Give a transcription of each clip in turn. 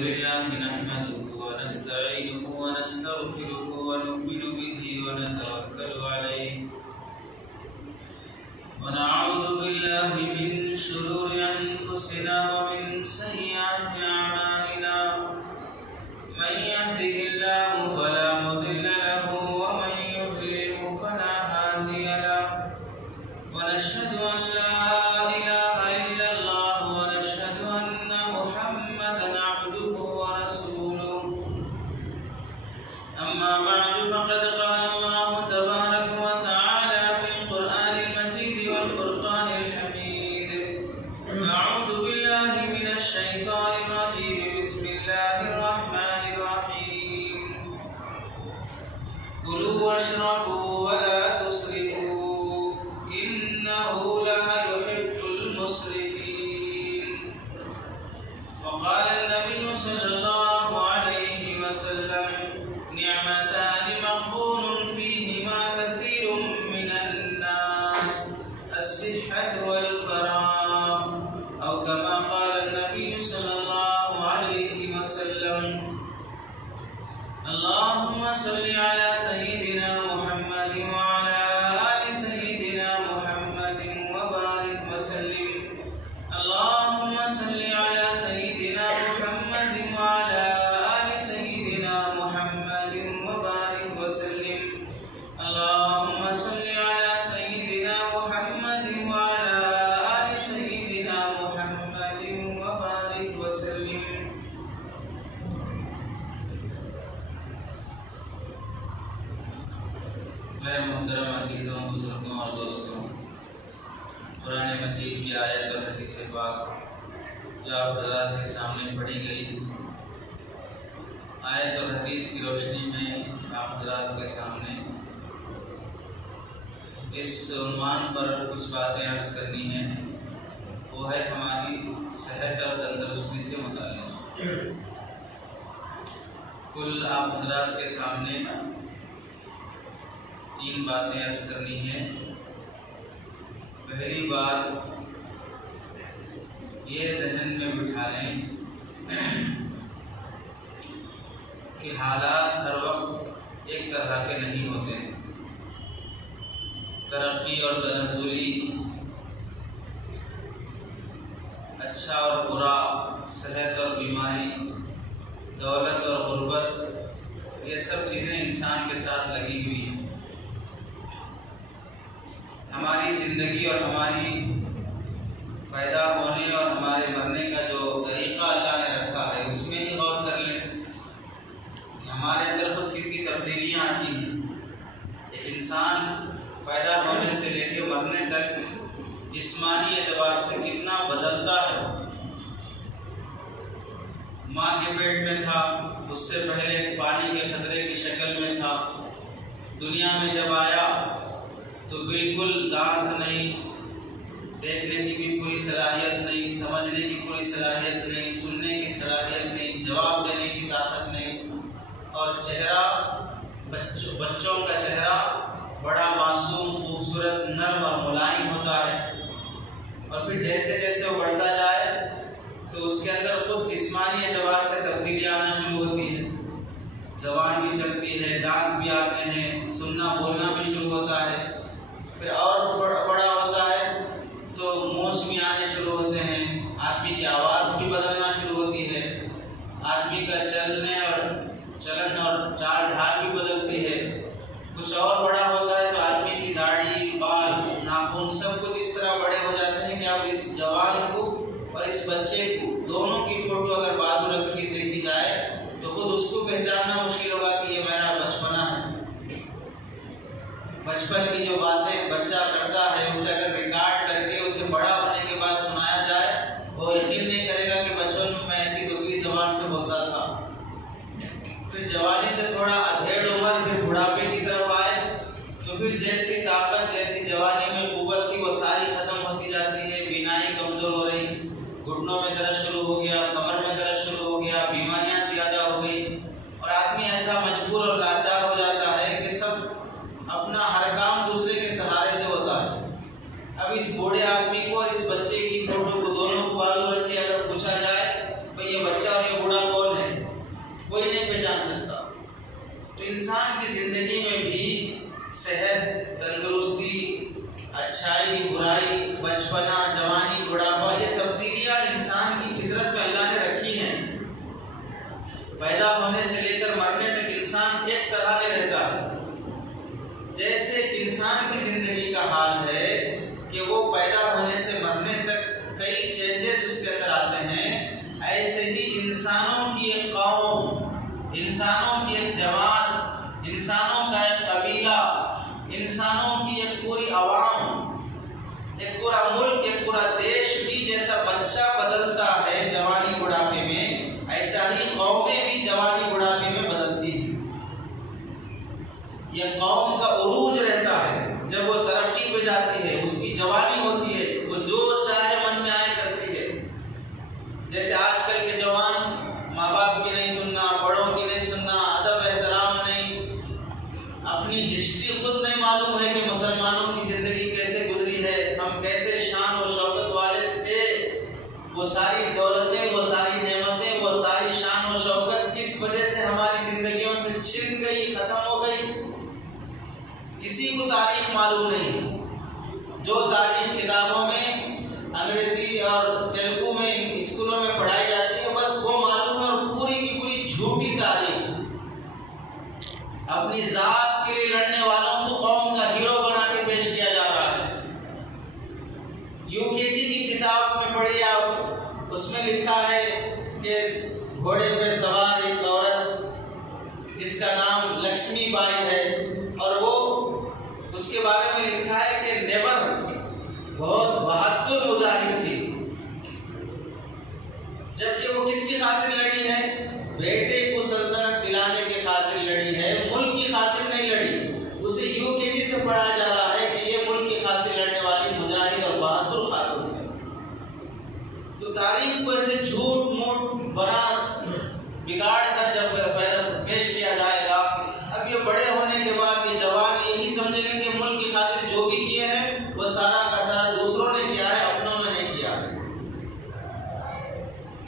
لله نحمده ونستعينه ونستغفره ونؤمن به ونتوكل عليه ونعوذ بالله من شرور أنفسنا ومن سيئات أعمالنا من يهده الله فلا مضل له ومن يضلل فلا هادي له ونشهد أن لا إله إلا الله ونشهد أن محمدا عبده ورسوله أما بعد فقد قال الله تبارك وتعالى في القرآن المجيد والفرقان الحميد أعوذ بالله من الشيطان الرجيم بسم الله الرحمن الرحيم كلوا واشربوا ولا تسرفوا إنه لا يحب المسرفين وقال النبي صلى الله عليه وسلم نعمتان مغبون فيهما كثير من الناس الصحة والفراغ أو كما قال النبي صلى الله عليه وسلم اللهم صل على سيدنا محمد وعلى آل سيدنا محمد وبارك وسلم اللهم صل على سيدنا محمد وعلى آل سيدنا محمد وبارك وسلم اللهم صل على سيدنا محمد وعلى آل سيدنا محمد وبارك وسلم میرے محترم عزیزوں بزرگوں اور دوستوں، قرآن مجید کی آیت اور حدیث پاک جو آپ حضرات کے سامنے پڑھی گئی، آیت اور حدیث کی روشنی میں آپ حضرات کے سامنے جس عنوان پر کچھ باتیں عرض کرنی ہیں وہ ہے ہماری صحت اور تندرستی سے متعلق۔ کل آپ حضرات کے سامنے 3 باتیں عرض کرنی ہیں۔ پہلی بات یہ ذہن میں بٹھا لیں کہ حالات ہر وقت ایک طرح کے نہیں ہوتے ہیں۔ ترقی اور تنزلی، اچھا اور برا، صحت اور بیماری، دولت اور غربت، یہ سب چیزیں انسان کے ساتھ لگی ہوئی ہیں۔ ہماری زندگی اور ہماری پیدا ہونے اور ہمارے مرنے کا جو طریقہ اللہ نے رکھا ہے اس میں ہی غور کر لیں کہ ہمارے اندر خود کتنی تبدیلیاں آتی ہیں۔ ایک انسان پیدا ہونے سے لے کے مرنے تک جسمانی اعتبار سے کتنا بدلتا ہے۔ ماں کے پیٹ میں تھا، اس سے پہلے پانی کے خطرے کی شکل میں تھا، دنیا میں جب آیا تو بالکل دانت نہیں، دیکھنے کی بھی پوری صلاحیت نہیں، سمجھنے کی پوری صلاحیت نہیں، سننے کی صلاحیت نہیں، جواب دینے کی طاقت نہیں، اور چہرہ بچوں کا چہرہ بڑا معصوم، خوبصورت، نرم اور ملائم ہوتا ہے۔ اور پھر جیسے جیسے وہ بڑھتا جائے تو اس کے اندر خود جسمانی اعتبار سے تبدیلی آنا شروع ہوتی ہے۔ زبان بھی چلتی ہے، دانت بھی آتے ہیں، سننا بولنا بھی شروع ہوتا ہے۔ پھر اور بڑا ہوتا ہے تو موچ بھی آنے شروع ہوتے ہیں، آدمی کی آواز بھی بدلنا شروع ہوتی ہے، آدمی کا چلن اور چال ڈھال بھی بدلتی ہے۔ کچھ اور بڑا ہوتا ہے تو آدمی کی داڑھی، بال، ناخن سب کچھ اس طرح بڑے ہو جاتے ہیں کہ اب اس جوان کو اور اس بچے کو دونوں کی فوٹو اگر بازو رکھ کے دیکھی جائے تو خود اس کو پہچاننا مشکل ہوگا کہ یہ میرا بچپنا ہے۔ بچپن کی جو باتیں بچہ کرتا ہے اسے اگر ریکارڈ کر کے اسے بڑا ہونے کے بعد سنایا جائے وہ یقین نہیں کرے گا کہ بچپن میں ایسی دبلی زبان سے بولتا تھا۔ پھر جوانی سے تھوڑا ادھیڑ عمر، پھر بڑھاپے کی طرف آئے تو پھر جیسی طاقت جیسی جوانی میں قوت تھی وہ ساری ختم ہوتی جاتی ہے، بینائی کمزور ہو رہی، گھٹنوں میں درد شروع ہو گیا، کمر میں درد شروع ہو گیا، بیماریاں زیادہ ہو گئی، اور آدمی ایسا مجبور اور لاچار ہو جاتا ہے کہ سب اپنا ہر کام دوسرے کے سہارے سے ہوتا ہے۔ اب اس بوڑھے آدمی کو اور اس بچے کی فوٹو کو دونوں کو بازو رکھ کے اگر پوچھا جائے بھئی یہ بچہ اور یہ بوڑھا کون انسانوں کی ایک جماعت، انسانوں کا ایک قبیلہ، انسانوں کی ایک پوری عوام، ایک پورا ملک، ایک پورا دیش بھی جیسا بچہ بدلتا ہے جوانی بڑھاپے میں، ایسا ہی قومیں بھی جوانی بڑھاپے میں بدلتی ہیں۔ یہ قوم کا عروج رہتا ہے، جب وہ ترقی پہ جاتی ہے، اس کی جوانی ہوتی ہے، وہ جو چاہے من میں آئے کرتی ہے۔ جیسے آج کل کے جوان ماں باپ کی نہیں سننا، بڑوں کی نہیں سننا، ادب احترام نہیں، اپنی ہسٹری خود نہیں معلوم ہے کہ مسلمانوں کی زندگی کیسے گزری ہے، ہم کیسے شان و شوکت والے تھے، وہ ساری دولتیں، وہ ساری نعمتیں، وہ ساری شان و شوکت کس وجہ سے ہماری زندگیوں سے چھن گئی، ختم ہو گئی، کسی کو تاریخ معلوم نہیں ہے۔ جو تاریخ کتابوں میں انگریزی اور تیلگو میں اسکولوں میں پڑھائی جاتی ہے بس وہ معلوم ہے، اور پوری کی پوری جھوٹی تاریخ۔ اپنی ذات کے لیے لڑنے والوں کو قوم کا ہیرو بنا کے پیش کیا جا رہا ہے۔ UKG کی کتاب میں پڑھی آپ، اس میں لکھا ہے کہ گھوڑے پہ سوار ایک عورت جس کا نام لکشمی بائی ہے، اور وہ اس کے بارے میں لکھا ہے کہ نیبر بہت بہادر مجاہد تھی، جبکہ وہ کس کی خاطر لڑی ہے؟ بیٹے کو سلطنت دلانے کی خاطر لڑی ہے، ملک کی خاطر نہیں لڑی۔ اسے UKG سے پڑھایا جا رہا ہے کہ یہ ملک کی خاطر لڑنے والی مجاہد اور بہادر خاتون ہے۔ تو تاریخ کو ایسے جھوٹ موٹ بنا بگاڑ کر جب پیش کیا جائے گا، اب یہ بڑے ہونے کے بعد یہ جوان یہی سمجھیں گے کہ ملک کی خاطر جو بھی کیے ہیں وہ سارا کا سارا دوسروں نے کیا ہے، اپنوں نے نہیں کیا ہے۔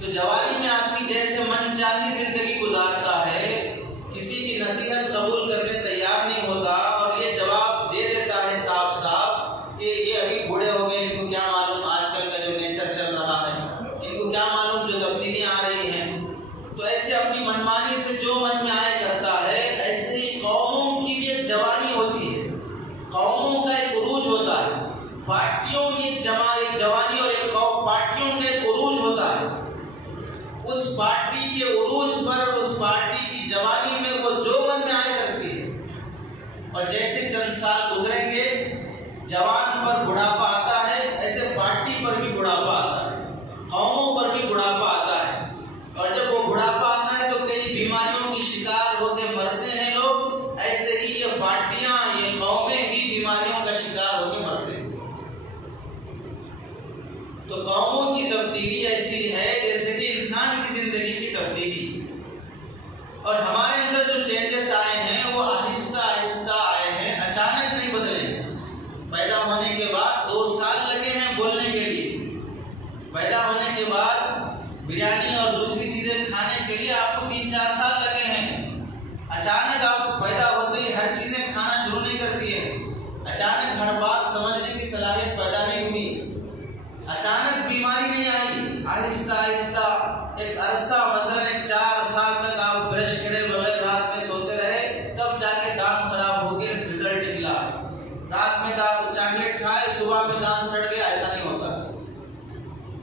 تو جوانی میں آدمی جیسے من چاہی زندگی گزارتا ہے، کسی کی نصیحت قبول کرنے تیار نہیں ہوتا، اور یہ جواب دے دیتا ہے صاف صاف کہ یہ ابھی بوڑھے ہو گئے، ان کو کیا معلوم آج کل کا جو نیچر چل رہا ہے، ان کو کیا معلوم جو تبدیلیاں آ رہی ہیں۔ تو ایسے اپنی منمانی سے جو من میں آئے کرتا ہے، ایسے ہی قوموں کی بھی ایک جوانی ہوتی ہے، قوموں کا ایک عروج ہوتا ہے، پارٹیوں کی ایک جوانی اور ایک قوم پارٹیوں کا ایک عروج ہوتا ہے۔ اس پارٹی کے عروج پر، اس پارٹی کی جوانی میں وہ جو من میں آئے کرتی ہے، اور جیسے چند سال گزریں گے جوان پر بڑھاپا آتا ہے، ایسے پارٹی پر بھی بڑھاپا آتا ہے، قوموں پر بھی بڑھاپا آتا ہے، اور جب وہ بڑھاپا آتا ہے تو کئی بیماریوں کی شکار ہوتے مرتے ہیں لوگ، ایسے ہی یہ پارٹیاں، یہ قومیں بھی بیماریوں کا شکار ہو کے مرتے ہیں۔ تو قوموں کی تبدیلی ایسی ہے جیسے کہ انسان کی زندگی کی تبدیلی، اور ہمارے اندر جو چینجز آئے ہیں وہ آہستہ آہستہ آئے ہیں، اچانک نہیں بدلے۔ پیدا ہونے کے بعد 2 سال لگے ہیں بولنے کے لیے، پیدا ہونے کے بعد بریانی اور دوسری چیزیں کھانے کے لیے آپ کو 3-4 سال لگے ہیں۔ اچانک آپ پیدا ہوتے ہی ہر چیزیں کھانا شروع نہیں کرتی ہے، اچانک ہر بات سمجھنے کی صلاحیت پیدا نہیں ہوئی، اچانک بیماری نہیں آئی، آہستہ آہستہ ایک عرصہ، مثلا 4 سال تک آپ برش کرے بغیر رات میں سوتے رہے، تب جا کے دانت خراب ہو کے رزلٹ نکلا ہے۔ رات میں دانت چاکلیٹ کھائے، صبح میں دانت سڑ گیا، ایسا نہیں ہوتا۔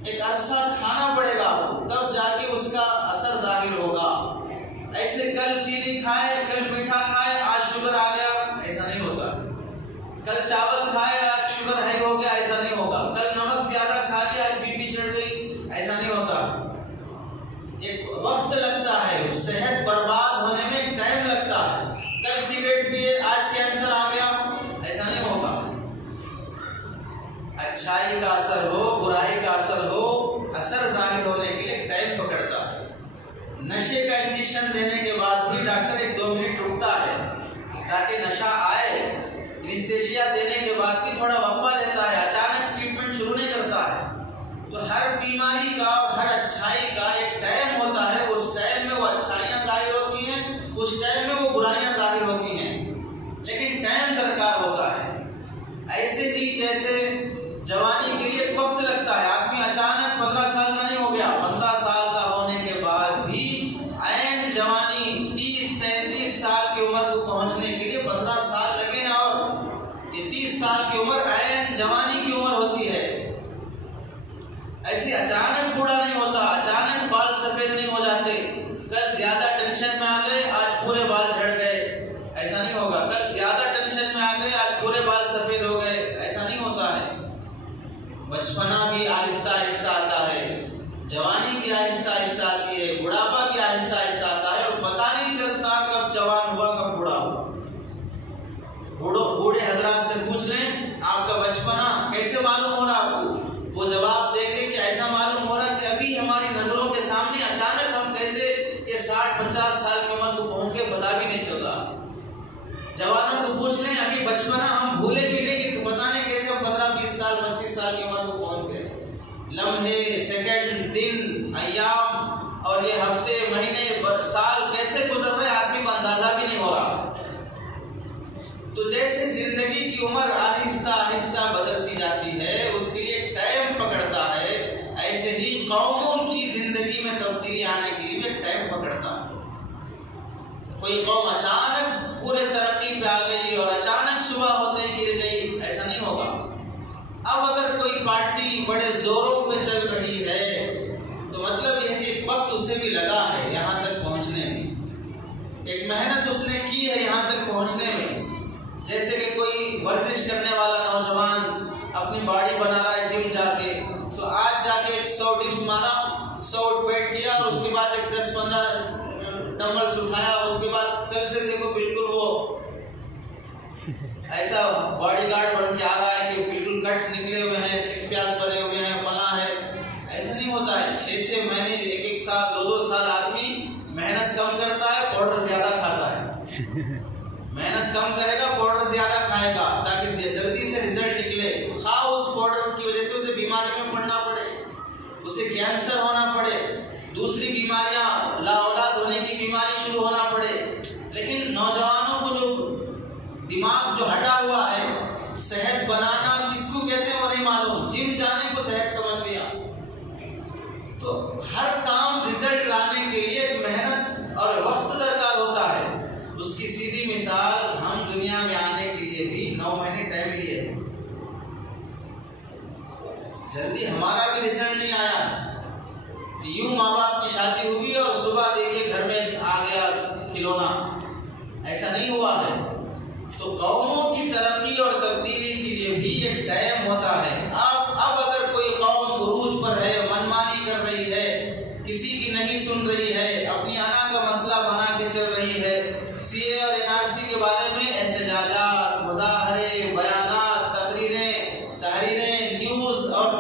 ایک عرصہ کھانا پڑے گا تب جا کے اس کا اثر ظاہر ہوگا۔ ایسے کل چینی کھائے، کل میٹھا کھائے، آج شوگر آ گیا، ایسا نہیں ہوتا۔ کل چاول کھائے، آج شوگر ہائی ہو گیا، ایسا نہیں ہوگا۔ کل نمک زیادہ کھا لیا، آج BP چڑھ گئی، ایسا نہیں ہوتا۔ ایک وقت لگتا ہے، صحت برباد ہونے میں ایک ٹائم لگتا ہے۔ کل سگریٹ پیے، آج کینسر آ گیا، ایسا نہیں ہوتا۔ اچھائی کا اثر ہو، برائی کا اثر ہو، اثر ظاہر ہونے کے لیے ٹائم پکڑتا ہے۔ نشے کا انجیکشن دینے کے بعد بھی ڈاکٹر 1-2 منٹ رکتا ہے تاکہ نشہ آئے۔ انستیشیا دینے کے بعد بھی تھوڑا وقفہ لیتا ہے، اچانک ٹریٹمنٹ شروع نہیں کرتا ہے۔ تو ہر بیماری کا اور ہر اچھائی کا ایک ٹائم ہوتا ہے، اس ٹائم میں وہ اچھائیاں ظاہر ہوتی ہیں، اس ٹائم میں وہ برائیاں ظاہر ہوتی ہیں، لیکن ٹائم درکار ہوتا ہے۔ ایسے ہی جیسے جوانی کے لیے ایک وقت لگتا ہے، آدمی اچانک 15 سال کا نہیں ہو گیا، 15 سال کا ہونے کے بعد بھی عین جوانی 30-33 سال کی عمر کو پہنچنے کے لیے 15 سال لگے ہیں، اور یہ 30 سال کی عمر عین جوانی کی عمر ہوتی ہے۔ ایسی اچانک بوڑھا نہیں ہوتا، اچانک بال سفید نہیں ہو جاتے، کل زیادہ ٹینشن میں آ گئے، بھی آہستہ آہستہ آتی ہے، بڑھاپا بھی آہستہ آہستہ آتا ہے، اور پتہ نہیں چلتا کب جوان ہوا کب بوڑھا ہوا۔ بوڑھے حضرات سے پوچھ لیں آپ کا بچپنا کیسے معلوم ہو رہا آپ کو، وہ جواب دیں گے کہ ایسا معلوم ہو رہا کہ ابھی ہماری نظروں کے سامنے اچانک ہم کیسے یہ 60-50 سال کی عمر کو پہنچ گئے پتہ بھی نہیں چل رہا۔ جوانوں کو پوچھ لیں ابھی بچپنا ہم بھولے بھی نہیں کہ پتہ نہیں کیسے 15-20 سال 25 سال کی عمر کو پہنچ گئے۔ لمحے، سیکنڈ، دن، ایام اور یہ ہفتے، مہینے، سال کیسے گزر رہے آدمی کو اندازہ بھی نہیں ہو رہا۔ تو جیسے زندگی کی عمر آہستہ آہستہ بدلتی جاتی ہے، اس کے لیے ٹائم پکڑتا ہے، ایسے ہی قوموں کی زندگی میں تبدیلی آنے کے لیے ٹائم پکڑتا ہے۔ کوئی قوم اچانک پورے ترقی پہ آ گئی اور اچانک صبح ہوتے ہی گر گئی، ایسا نہیں ہوگا۔ اب اگر کوئی پارٹی بڑے زوروں پہ چل رہی ہے تو مطلب یہ کہ ایک وقت اسے بھی لگا ہے یہاں تک پہنچنے میں، ایک محنت اس نے کی ہے یہاں تک پہنچنے میں۔ جیسے کہ کوئی ورزش کرنے والا نوجوان اپنی باڈی بنا رہا ہے جم جا کے، تو آج جا کے 100 ڈپس مارا، 100 ویٹ کیا، اور اس کے بعد ایک 10-15 ڈمبلز اٹھایا، اس کے بعد کل سے دیکھو بالکل وہ ایسا باڈی گارڈ بن کے آ رہا ہے کہ بالکل کٹس نکلے ہوئے ہیں، 6 پیاس بنے ہوئے ہیں، فلاں ہے۔ ایسا نہیں ہوتا ہے۔ 6 مہینے، 1 سال، 2 سال آدمی محنت کم کرتا ہے، پاؤڈر زیادہ کھاتا ہے۔ محنت کم کرے گا، پاؤڈر زیادہ کھائے گا تاکہ جلدی سے رزلٹ نکلے، خواہ اس پاؤڈر کی وجہ سے اسے بیماری میں پڑنا پڑے، اسے کینسر ہونا پڑے، دوسری بیماریاں، لا اولاد ہونے کی بیماری شروع ہونا پڑے۔ لیکن نوجوانوں کو جو دماغ جو ہٹا ہوا ہے، صحت بنانا کس کو کہتے ہیں وہ نہیں معلوم، جم جانے کو صحت سمجھ لیا۔ تو ہر کام رزلٹ لانے کے لیے محنت اور وقت درکار ہوتا ہے۔ اس کی سیدھی مثال، ہم دنیا میں آنے کے لیے بھی 9 مہینے ٹائم لیے ہیں، جلدی ہمارا بھی رزلٹ نہیں آیا۔ یوں ماں باپ کی شادی ہوئی اور صبح دیکھے گھر میں آ گیا کھلونا، ایسا نہیں ہوا ہے۔ تو قوموں کی ترقی اور تبدیلی کے لیے بھی ایک ٹائم ہوتا ہے۔ اب اگر کوئی قوم عروج پر ہے، منمانی کر رہی ہے، کسی کی نہیں سن رہی ہے، اپنی انا کا مسئلہ بنا کے چل رہی ہے، سی اے اور NRC کے بارے میں احتجاجات، مظاہرے، بیانات، تحریریں، نیوز اور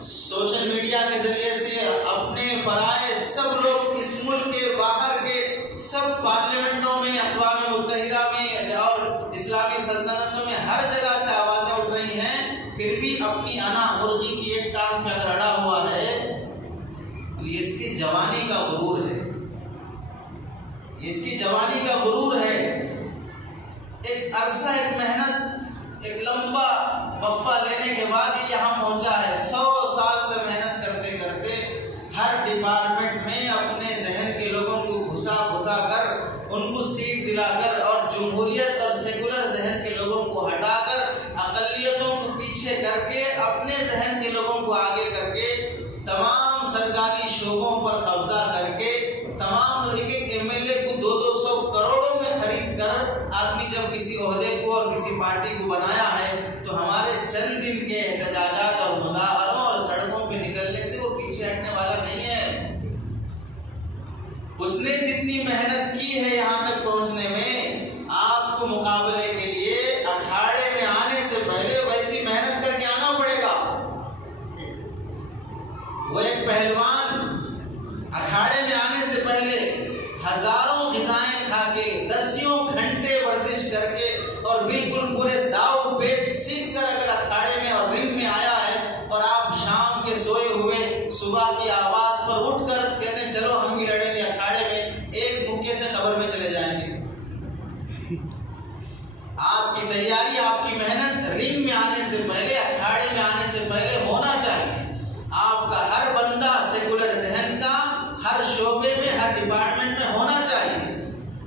سوشل میڈیا کے ذریعے سے اپنے پرائے سب لوگ اس ملک کے باہر کے سب پارلیمنٹوں میں، اقوام متحدہ میں اور اسلامی سلطنتوں میں ہر جگہ سے آوازیں اٹھ رہی ہیں، پھر بھی اپنی انا مرغی کی ایک ٹانگ میں اگر اڑا ہوا ہے تو یہ اس کی جوانی کا غرور ہے، اس کی جوانی کا غرور ہے۔ ایک عرصہ، ایک محنت، ایک لمبا وقفہ لینے کے بعد یہ یہاں پہنچا ہے۔ 100 سال سے محنت کرتے کرتے ہر ڈپارٹمنٹ میں اپنے ذہن کے لوگوں کو گھسا کر ان کو سیٹ دلا کر اور جمہوریت اور سیکولر ذہن کے لوگوں کو ہٹا کر اقلیتوں کو پیچھے کر کے اپنے ذہن کے لوگوں کو آگے کر کے تمام سرکاری شعبوں پر قبضہ کر کے تمام ایک MLA کو 200 کروڑوں میں خرید کر آدمی جب کسی عہدے کو اور کسی پارٹی کو بنایا ہے تو ہمارے چند دن کے احتجاجات اور مظاہروں اور سڑکوں پہ نکلنے سے وہ پیچھے ہٹنے والا نہیں ہے۔ اس نے جتنی محنت کی ہے یہاں تک پہنچنے میں، آپ کو مقابلے کے لیے اکھاڑے میں آنے سے پہلے ویسی محنت کر کے آنا پڑے گا۔ وہ ایک پہلوان اکھاڑے میں آنے سے پہلے ہزاروں غذائیں کھا کے 10 گھنٹے ورزش کر کے اور بالکل پورے داؤ پیچ سیکھ کر اگر اکھاڑے میں اور رنگ میں آیا ہے، اور آپ شام کے سوئے ہوئے صبح کی آواز پر اٹھ کر کہتے ہیں چلو ہم بھی لڑیں گے اکھاڑے میں، ایک مکے سے قبر میں چلے جائیں گے۔ آپ کی تیاری، آپ کی محنت رنگ میں آنے سے پہلے، اکھاڑے میں آنے سے پہلے ہونا چاہیے۔ آپ کا ہر بندہ سیکولر ذہن کا ہر شعبے میں، ہر ڈپارٹمنٹ میں ہونا چاہیے۔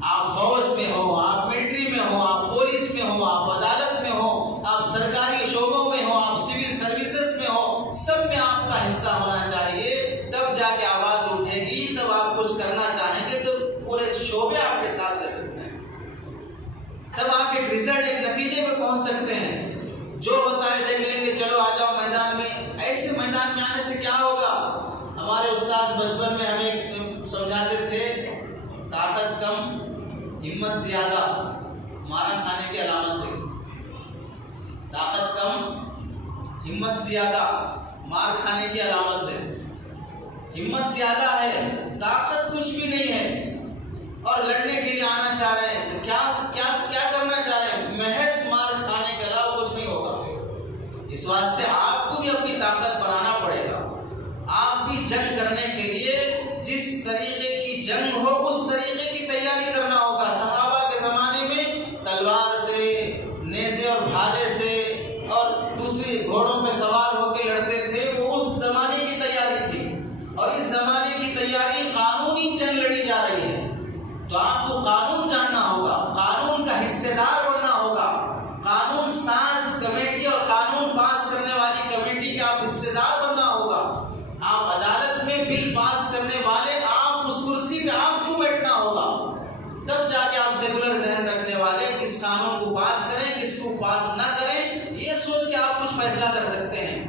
آپ فوج میں ہو، آپ ملٹری میں ہو، آپ پولیس میں ہو، آپ عدالت میں ہو، آپ سرکاری شعبوں میں ہو، آپ سول سروسز میں ہو، سب میں آپ کا حصہ ہونا چاہیے۔ تب جا کے آواز اٹھے گی، تب آپ کچھ کرنا چاہیں گے تو پورے شعبے آپ کے ساتھ رہ سکتے ہیں، تب آپ ایک رزلٹ، ایک نتیجے پہ پہنچ سکتے ہیں۔ جو ہوتا ہے دیکھ لیں گے، چلو آ جاؤ میدان میں، ایسے میدان میں آنے سے کیا ہوگا؟ ہمارے استاد بچپن میں ہمیں سمجھاتے تھے طاقت کم ہمت زیادہ مارا کھانے کی علامت ہے. طاقت کم ہمت زیادہ مار کھانے کی علامت ہے. ہمت زیادہ ہے، طاقت کچھ بھی نہیں ہے اور لڑنے کے لیے آنا چاہ رہے ہیں تو کیا کرنا چاہ رہے ہیں؟ محض مار کھانے کے علاوہ کچھ نہیں ہوگا. اس واسطے آپ کو بھی اپنی طاقت بنانا پڑے گا. آپ بھی جنگ کرنے کے لیے جس طریقے کی جنگ ہو اس طریقے کی تیاری کرنا ہوگا. صحابہ کے زمانے میں تلوار سے، نیزے اور بھالے سے اور دوسری گھوڑوں پہ سوار ہو کے لڑتے تھے. وہ اس زمانے کی تیاری تھی اور اس زمانے کی تیاری قانونی جنگ لڑی جا رہی ہے. تو آپ کو قانون جاننا ہوگا، قانون کا حصے دار بننا ہوگا. قانون ساز کمیٹی اور قانون پاس کرنے والی کمیٹی کے آپ حصے دار بننا ہوگا. آپ عدالت میں بل پاس کرنے والے، آپ اس کرسی پہ آپ کو بیٹھنا ہوگا. تب جا کے آپ سیکولر ذہن رکھنے والے کس قانون کو پاس کریں کس کو پاس نہ کریں یہ سوچ کے آپ کچھ فیصلہ کر سکتے ہیں.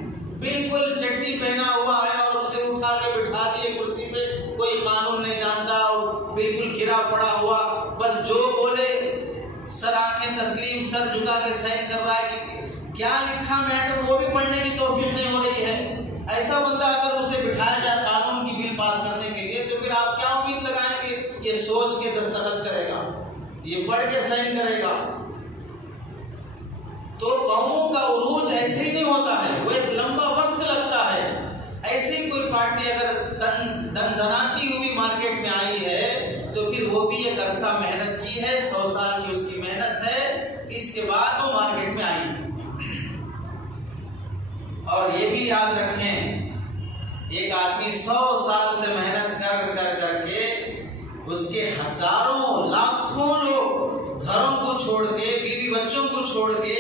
بالکل چٹی پہنا ہوا ہے اور اسے اٹھا کے بٹھا دیے کرسی پہ، کوئی قانون نہیں جانتا اور بالکل گرا پڑا ہوا، بس جو بولے سر آنکھیں تسلیم، سر جھکا کے سائن کر رہا ہے کہ کیا لکھا میٹر وہ بھی پڑھنے کی توفیق نہیں ہو رہی ہے. ایسا بندہ اگر اسے بٹھایا جائے قانون کی بل پاس کرنے کے لیے تو پھر آپ کیا امید لگائیں گے؟ یہ سوچ کے دستخط کرے گا، یہ پڑھ کے سائن کرے گا. تو قوموں کا عروج ایسے ہی نہیں ہوتا ہے، وہ ایک لمبا وقت لگتا ہے. ایسی کوئی پارٹی اگر دندناتی ہوئی مارکیٹ میں آئی ہے تو پھر وہ بھی ایک عرصہ محنت کی ہے، 100 سال کی اس کی محنت ہے، اس کے بعد وہ مارکیٹ میں آئی ہے. اور یہ بھی یاد رکھیں ایک آدمی 100 سال سے محنت کر کے اس کے ہزاروں لاکھوں لوگ گھروں کو چھوڑ کے، بیوی بچوں کو چھوڑ کے،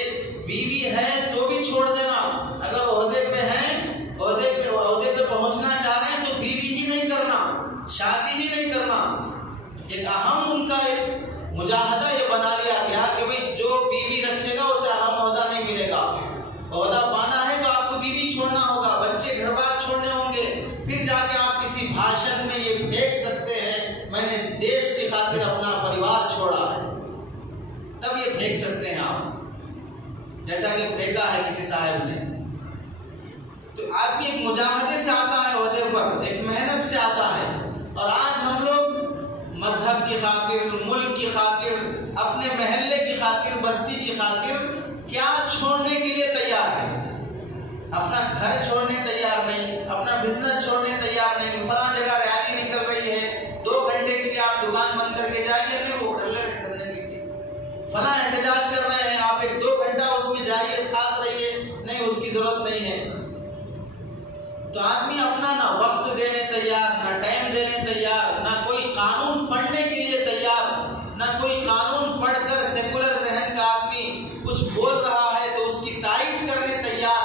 بیوی ہے تو بھی چھوڑ دینا. اگر عہدے پہ ہیں، عہدے پہ پہنچنا چاہ رہے ہیں تو بیوی ہی نہیں کرنا، شادی ہی نہیں کرنا. ایک اہم ان کا ایک مجاہدہ یہ بنا لیا گیا کہ بھئی جو بیوی رکھے گا اسے اہم عہدہ نہیں ملے گا. عہدہ پانا ہے تو آپ کو بیوی چھوڑنا ہوگا، بچے گھر بار چھوڑنے ہوں گے. پھر جا کے آپ کسی بھاشن میں یہ پھینک سکتے ہیں میں نے دیش کی خاطر اپنا پریوار چھوڑا ہے، تب یہ پھینک سکتے ہیں آپ، جیسا کہ پھینکا ہے کسی صاحب نے. تو آدمی ایک مجاہدے سے آتا ہے عہدے پر، ایک محنت سے آتا ہے. اور آج ہم لوگ مذہب کی خاطر، ملک کی خاطر، اپنے محلے کی خاطر، بستی کی خاطر کیا چھوڑنے کے لیے تیار ہے؟ اپنا گھر چھوڑنے تیار نہیں، اپنا بزنس چھوڑنے تیار نہیں. فلاں جگہ ریلی نکل رہی ہے، 2 گھنٹے کے لیے آپ دکان بند کر کے جائیے، نہیں وہ کرنے دیجیے. فلاں احتجاج کر رہے ہیں، آپ 1-2 گھنٹہ اس میں جائیے، ساتھ رہیے، نہیں اس کی ضرورت نہیں ہے. تو آدمی اپنا نہ وقت دینے تیار، نہ ٹائم دینے تیار، نہ کوئی قانون پڑھنے کے لیے تیار، نہ کوئی قانون پڑھ کر سیکولر ذہن کا آدمی کچھ بول رہا ہے تو اس کی تائید کرنے تیار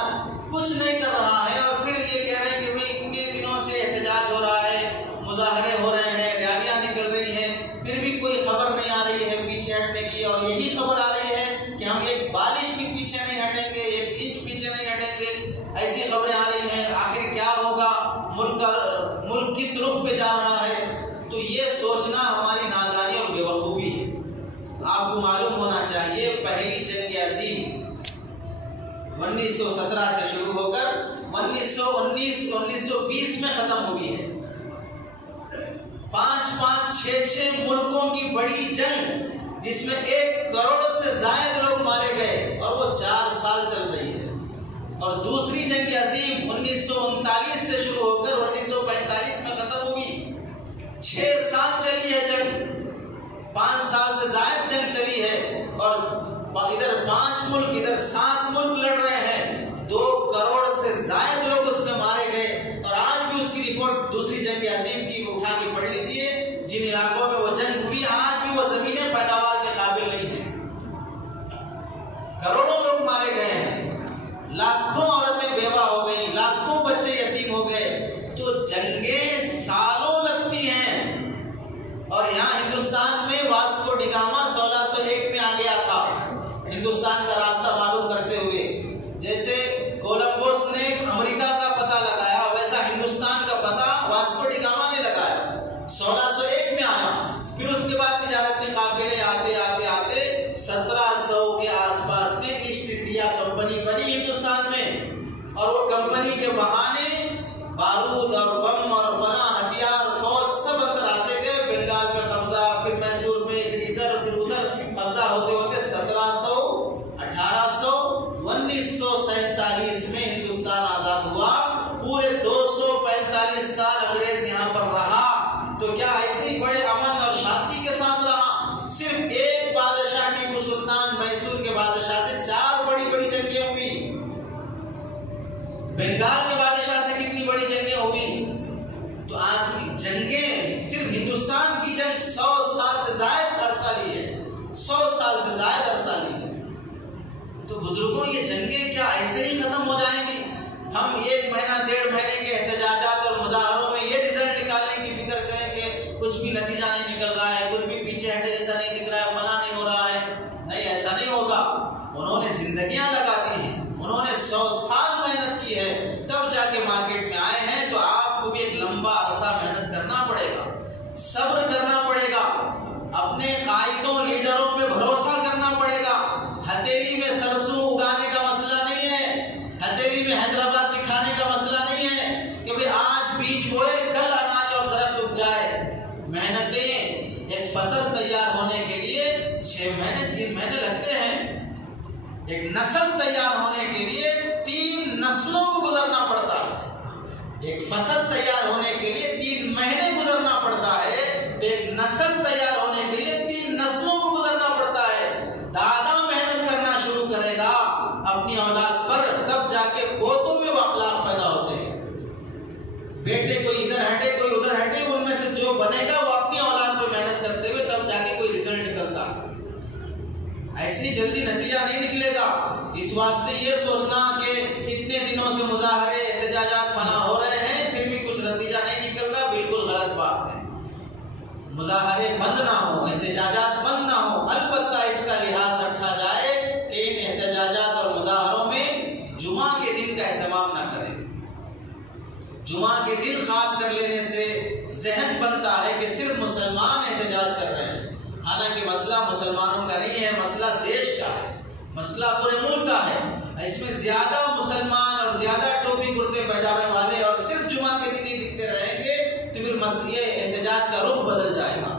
کچھ نہیں کر رہا ہے. اور پھر یہ کہہ رہے ہیں کہ بھئی اتنے دنوں سے احتجاج ہو رہا ہے، مظاہرے ہو رہے ہیں، ریلیاں نکل رہی ہیں، پھر بھی کوئی خبر نہیں آ رہی ہے پیچھے ہٹنے کی. اور یہی خبر آ رہی ہے کہ ہم ایک بالش بھی پیچھے نہیں ہٹیں گے، 1 انچ پیچھے نہیں ہٹیں گے. ایسی خبریں آ رہی ہیں. آخر کیا ہوگا؟ ملک کس رخ پہ جا رہا ہے؟ تو یہ سوچنا ہماری نادانی اور بے وقوفی ہے. آپ کو معلوم ہونا چاہیے پہلی جنگ عظیم 1917 سے شروع ہو کر 1919-1920 میں ختم ہوئی ہے. 5-5, 6-6 ملکوں کی بڑی جنگ جس میں 1 کروڑ سے زائد لوگ مارے گئے اور وہ 4 سال چل رہی ہے. اور دوسری جنگ عظیم 1939 سے شروع ہو کر 1945 میں ختم ہوئی. 6 سال چلی ہے جنگ، 5 سال سے زائد جنگ چلی ہے. اور ادھر 5 ملک، ادھر 7 ملک لڑ رہے ہیں. 2 کروڑ سے زائد لوگ اس میں مارے گئے. اور آج بھی اس کی رپورٹ دوسری جنگ عظیم کی اٹھا کے پڑھ لیجئے. جن علاقوں میں وہ جنگ ہوئی آج بھی وہ زمینیں پیداوار کے قابل نہیں ہیں. کروڑوں لوگ مارے گئے ہیں، لاکھوں عورتیں بیوہ ہو گئی، لاکھوں بچے یتیم ہو گئے. تو جنگیں سالوں لگتی ہیں. اور یہاں ہندوستان میں واسکو ڈی گاما 1601 میں آ گیا تھا ہندوستان کا راستہ معلوم کرتے ہوئے. جیسے کولمبس نے امریکہ کا پتہ لگایا ویسا ہندوستان کا پتہ یہاں پر رہا تو کیا ایسے ہی بڑے امن اور شانتی کے ساتھ رہا؟ صرف ایک بادشاہ ٹیپو سلطان میسور کے بادشاہ سے 4 بڑی بڑی جنگیں ہوئی، بنگال کے بادشاہ سے کتنی بڑی جنگیں ہوئی؟ تو آدمی جنگیں صرف ہندوستان کی جنگ 100 سال سے زائد عرصہ لی ہے، 100 سال سے زائد عرصہ لی ہے۔ تو بزرگوں یہ جنگیں کیا ایسے ہی ختم ہو جائیں گی؟ ہم 1 مہینہ 1.5 مہینے کے احتجاجات اور مظاہروں میں یہ رزلٹ نکالنے کی فکر کریں کہ کچھ بھی نتیجہ نہیں نکل رہا ہے، کچھ بھی پیچھے ہٹے جیسا نہیں دکھ رہا ہے، فلاں نہیں ہو رہا ہے، نہیں ایسا نہیں ہوگا۔ انہوں نے زندگیاں لگا دی ہیں، انہوں نے 100 سال محنت کی ہے، تب جا کے مارکیٹ میں آئے ہیں۔ تو آپ کو بھی ایک لمبا عرصہ محنت کرنا پڑے گا، صبر کرنا پڑے گا، اپنے قائدوں لیڈروں پہ بھروسہ کرنا پڑے گا۔ ہتھیلی میں سرسوں اگانے کا مسئلہ نہیں ہے، ہتھیلی میں حیدرآباد دکھانے کا مسئلہ نہیں ہے کہ آج بیج بوئے کل اناج اور درخت اگ جائے۔ محنتیں ایک فصل تیار ہونے کے لیے 6 مہینے 3 مہینے لگتے ہیں، ایک نسل تیار ہونے کے لیے 3 نسلوں کو گزرنا پڑتا ہے، ایک فصل تیار ہونے کے لیے 3 مہینے گزرنا پڑتا ہے، ایک نسل تیار ہونے کے لیے 3 نسلوں کو گزرنا پڑتا ہے۔ دادا محنت کرنا شروع کرے گا اپنی اولاد پر، تب جا کے پوتوں میں وہ اخلاق پیدا ہوتے ہیں۔ بیٹے کوئی ادھر ہٹے کوئی ادھر ہٹے، ان میں سے جو بنے گا وہ اپنی اولاد پہ محنت کرتے ہوئے تب جا کے کوئی رزلٹ نکلتا ہے۔ ایسی جلدی نتیجہ نہیں نکلے گا۔ اس واسطے یہ سوچنا کہ اتنے دنوں سے مظاہرے احتجاجات فنا ہو رہے ہیں پھر بھی کچھ نتیجہ نہیں نکل رہا، بالکل غلط بات ہے۔ مظاہرے بند نہ ہو، احتجاجات بند نہ ہو، البتہ اس کا لحاظ رکھا جائے کہ ان احتجاجات اور مظاہروں میں جمعہ کے دن کا اہتمام نہ کریں۔ جمعہ کے دن خاص کر لینے سے ذہن بنتا ہے کہ صرف مسلمان احتجاج کر رہے ہیں، حالانکہ مسئلہ مسلمانوں کا نہیں ہے، مسئلہ دیش کا ہے، مسئلہ پورے ملک کا ہے۔ اس میں زیادہ مسلمان اور زیادہ ٹوپی کرتے پائجامے والے اور صرف جمعہ کے دن ہی دکھتے رہیں گے تو پھر یہ احتجاج کا رخ بدل جائے گا،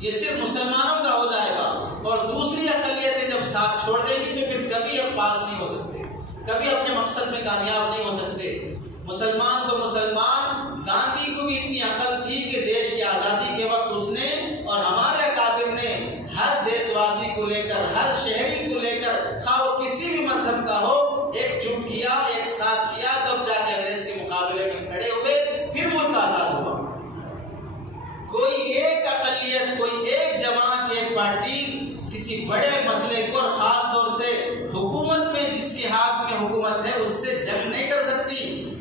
یہ صرف مسلمانوں کا ہو جائے گا، اور دوسری اقلیتیں جب ساتھ چھوڑ دیں گی تو پھر کبھی اب پاس نہیں ہو سکتے، کبھی اپنے مقصد میں کامیاب نہیں ہو سکتے۔ مسلمان تو مسلمان، گاندھی کو بھی اتنی عقل تھی کہ دیش کی آزادی کے وقت اس نے اور ہمارے اکابر نے ہر دیش واسی کو لے کر، ہر شہری کو لے کر، خواہ وہ کسی بھی مذہب کا ہو، ایک جٹ کیا، ایک ساتھ کیا، تب جا کے انگریز کے مقابلے میں کھڑے ہوئے، پھر ملک آزاد ہوا۔ کوئی ایک اقلیت، کوئی ایک جماعت، ایک پارٹی کسی بڑے مسئلے کو اور خاص طور سے حکومت میں جس کے ہاتھ میں حکومت ہے اس سے جنگ نہیں کر سکتی۔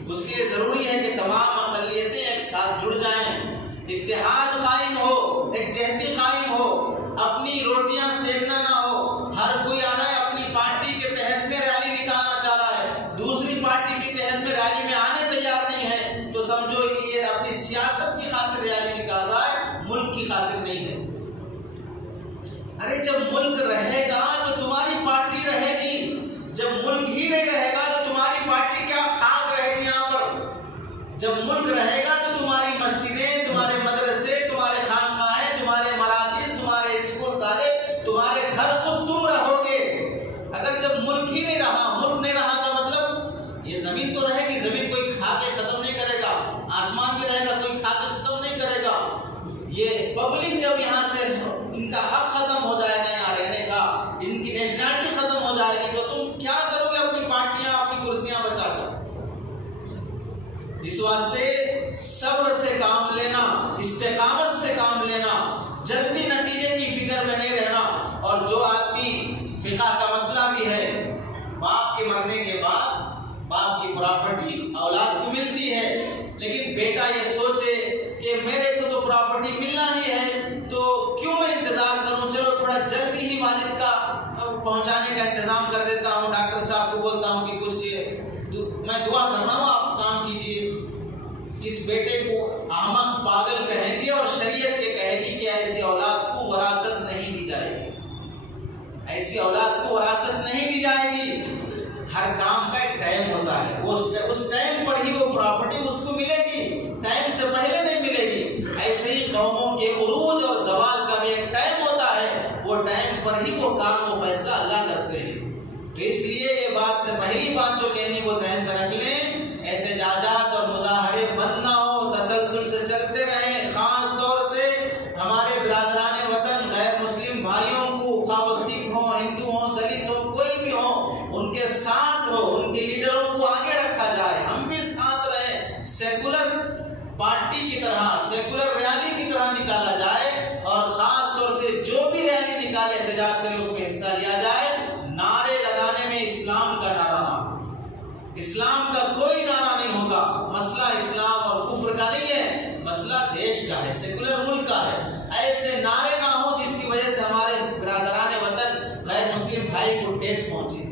اس کے لیے ضروری ہے کہ تمام اقلیتیں ایک ساتھ جڑ جائیں، اتحاد قائم ہو، ایک جہتی قائم ہو، اپنی روٹیاں سیکنا نہ ہو۔ ہر کوئی آ رہا ہے اپنی پارٹی کے تحت میں ریلی نکالنا چاہ رہا ہے، دوسری پارٹی کے تحت میں ریلی میں آنے تیار نہیں ہے، تو سمجھو کہ یہ اپنی سیاست کی خاطر ریلی نکال رہا ہے، ملک کی خاطر نہیں ہے۔ ارے جب ملک رہے گا تو تمہاری پارٹی رہے گی، جب ملک ہی نہیں رہے گا تو تمہاری پارٹی کیا خاک رہے گی یہاں پر۔ جب ملک رہے گا تو تمہاری مسجدیں، تمہارے مدرسے، تمہارے خانقاہیں، تمہارے مراکز، تمہارے اسکول کالج، تمہارے گھر خود تم رہو گے۔ اگر جب ملک ہی نہیں رہا، ملک نہیں رہا کا مطلب یہ زمین تو رہے گی، زمین کوئی کھا کے ختم نہیں کرے گا، آسمان بھی رہے گا، کوئی کھا کے ختم نہیں کرے گا۔ یہ پبلک جب یہاں سے ان کا حق ختم ہو جائے گا یہاں رہنے کا، ان کی نیشنلٹی ختم ہو جائے گی، تو تم کیا کرو گے اپنی پارٹیاں، اپنی کرسیاں بچا کر؟ اس واسطے صبر سے کام لینا، استقامت سے کام لینا، جلدی نتیجے کی فکر میں نہیں رہنا۔ اور جو آدمی، فقہ کا مسئلہ بھی ہے، باپ کے مرنے کے بعد باپ کی پراپرٹی اولاد کو ملتی ہے، لیکن بیٹا یہ سوچے کہ میرے کو تو پراپرٹی ملنا ہی ہے تو کیوں میں انتظار کروں، چلو تھوڑا جلدی ہی والد کا پہنچانے کا انتظام کر دیتا ہوں، ڈاکٹر صاحب کو بولتا ہوں کہ کچھ میں دعا کر رہا ہوں آپ کام کیجیے۔ اس بیٹے کو احمق، پاگل کہیں گے، اور شریعت یہ کہے گی کہ ایسی اولاد کو وراثت نہیں دی جائے گی، ایسی اولاد کو وراثت نہیں دی جائے گی۔ ہر کام کا ایک ٹائم ہوتا ہے، اس ٹائم پر ہی وہ پراپرٹی اس کو ملے گی، ٹائم سے پہلے نہیں ملے گی۔ ایسے ہی قوموں کے عروج اور زوال کا بھی ایک ٹائم ہوتا ہے، وہ ٹائم پر ہی وہ کام و فیصلہ اللہ کرتے ہیں۔ تو اس لیے یہ بات سے پہلی بات جو کہنی وہ ذہن میں رکھ لیں، احتجاجات اور مظاہرے بند نہ ہو، تسلسل سے چلتے دیش کا ہے، سیکولر ملک کا ہے، ایسے نعرے نہ ہو جس کی وجہ سے ہمارے برادران وطن غیر مسلم بھائی کو ٹھیس پہنچے،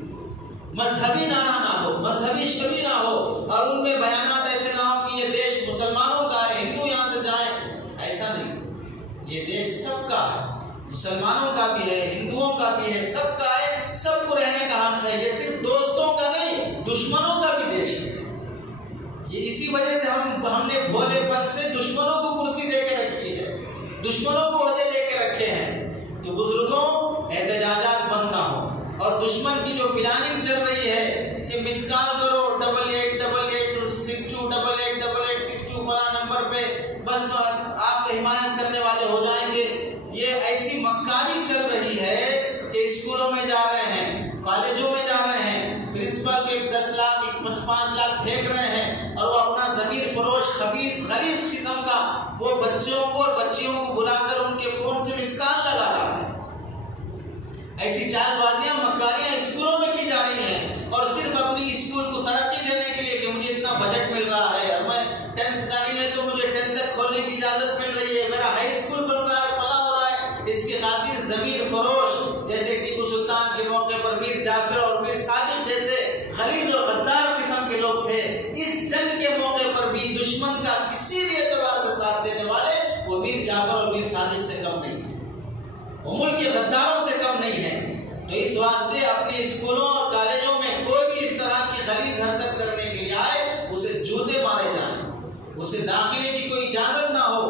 مذہبی نعرہ نہ ہو، مذہبی شبی نہ ہو، اور ان میں بیانات ایسے نہ ہو کہ یہ دیش مسلمانوں کا ہے، ہندو یہاں سے جائیں، ایسا نہیں، یہ دیش سب کا ہے، مسلمانوں کا بھی ہے، ہندوؤں کا بھی ہے، سب کا ہے، سب کو رہنے کا حق ہے، یہ صرف دوستوں کا نہیں دشمنوں کا بھی دیش ہے۔ یہ اسی وجہ سے ہم نے بھولے پن سے دشمنوں کو کرسی دے کے رکھی ہے، دشمنوں کو عہدے دے کے رکھے ہیں۔ تو بزرگوں احتجاجات بند نہ ہو، اور دشمن کی جو پلاننگ چل رہی ہے کہ مس کال کرو 888862888862 فلاں نمبر پہ، بس آپ حمایت کرنے والے ہو جائیں گے، یہ ایسی مکاری چل رہی ہے کہ اسکولوں میں جا رہے ہیں، کالجوں میں جا رہے ہیں، پرنسپل کو 10 لاکھ 5 لاکھ پھینک رہے ہیں، اور وہ اپنا ضمیر فروش خبیث غلیظ قسم کا وہ بچوں کو اور بچیوں کو بلا کر ان کے فون سے مس کال لگا رہا ہے۔ ایسی چال بازیاں مکاریاں اسکولوں میں کی جا رہی ہیں، اور صرف اپنی اسکول کو ترقی دینے کے لیے کہ مجھے اتنا بجٹ مل رہا ہے، اور میں 10th گاڑی میں تو مجھے 10 تک کھولنے کی اجازت مل رہی ہے، میرا ہائی اسکول بن رہا ہے، فلاں ہو رہا ہے، اس کی خاطر ضمیر فروش جیسے ٹیپو سلطان کے موقع پر میر جعفر اور میر صادق جیسے غلیظ اور غدار قسم کے لوگ تھے، اس جنگ کے موقع پر بھی دشمن کا کسی بھی اعتبار سے ساتھ دینے والے وہ میر جعفر اور میر صادق سے کم نہیں ہے، وہ ملک کے غداروں سے کم نہیں ہے۔ تو اس واسطے اپنے اسکولوں اور کالجوں میں کوئی بھی اس طرح کی غلیظ حرکت کرنے کے لیے آئے اسے جوتے مارے جائیں، اسے داخلے کی کوئی اجازت نہ ہو۔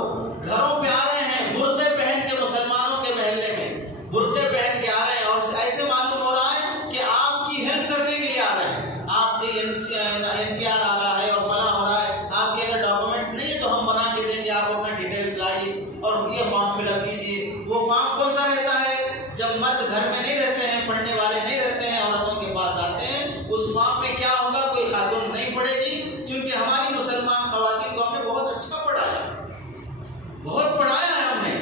گھروں پہ آ رہے ہیں برقعے پہن کے، مسلمانوں کے محلے میں برقعے پہن کے آ رہے ہیں، اور ایسے معلوم ہو رہا ہے کہ آپ کی ہیلپ کرنے کے لیے آ رہے ہیں، آپ کے NPR آ رہا ہے اور فلاں ہو رہا ہے، آپ کے اگر ڈاکومنٹس نہیں ہے تو ہم بنا کے دیں گے، آپ اپنا ڈیٹیلس لائیے اور یہ فارم فل اپ کیجیے۔ وہ فارم کون سا رہتا ہے؟ جب مرد گھر میں نہیں رہتے ہیں، پڑھنے والے نہیں رہتے ہیں، عورتوں کے پاس آتے ہیں، اس فارم میں کیا ہوگا؟ کوئی خاتون نہیں پڑھے گی، چونکہ ہماری مسلمان خواتین کو ہم نے بہت اچھا پڑھایا، بہت پڑھایا ہے، ہم نے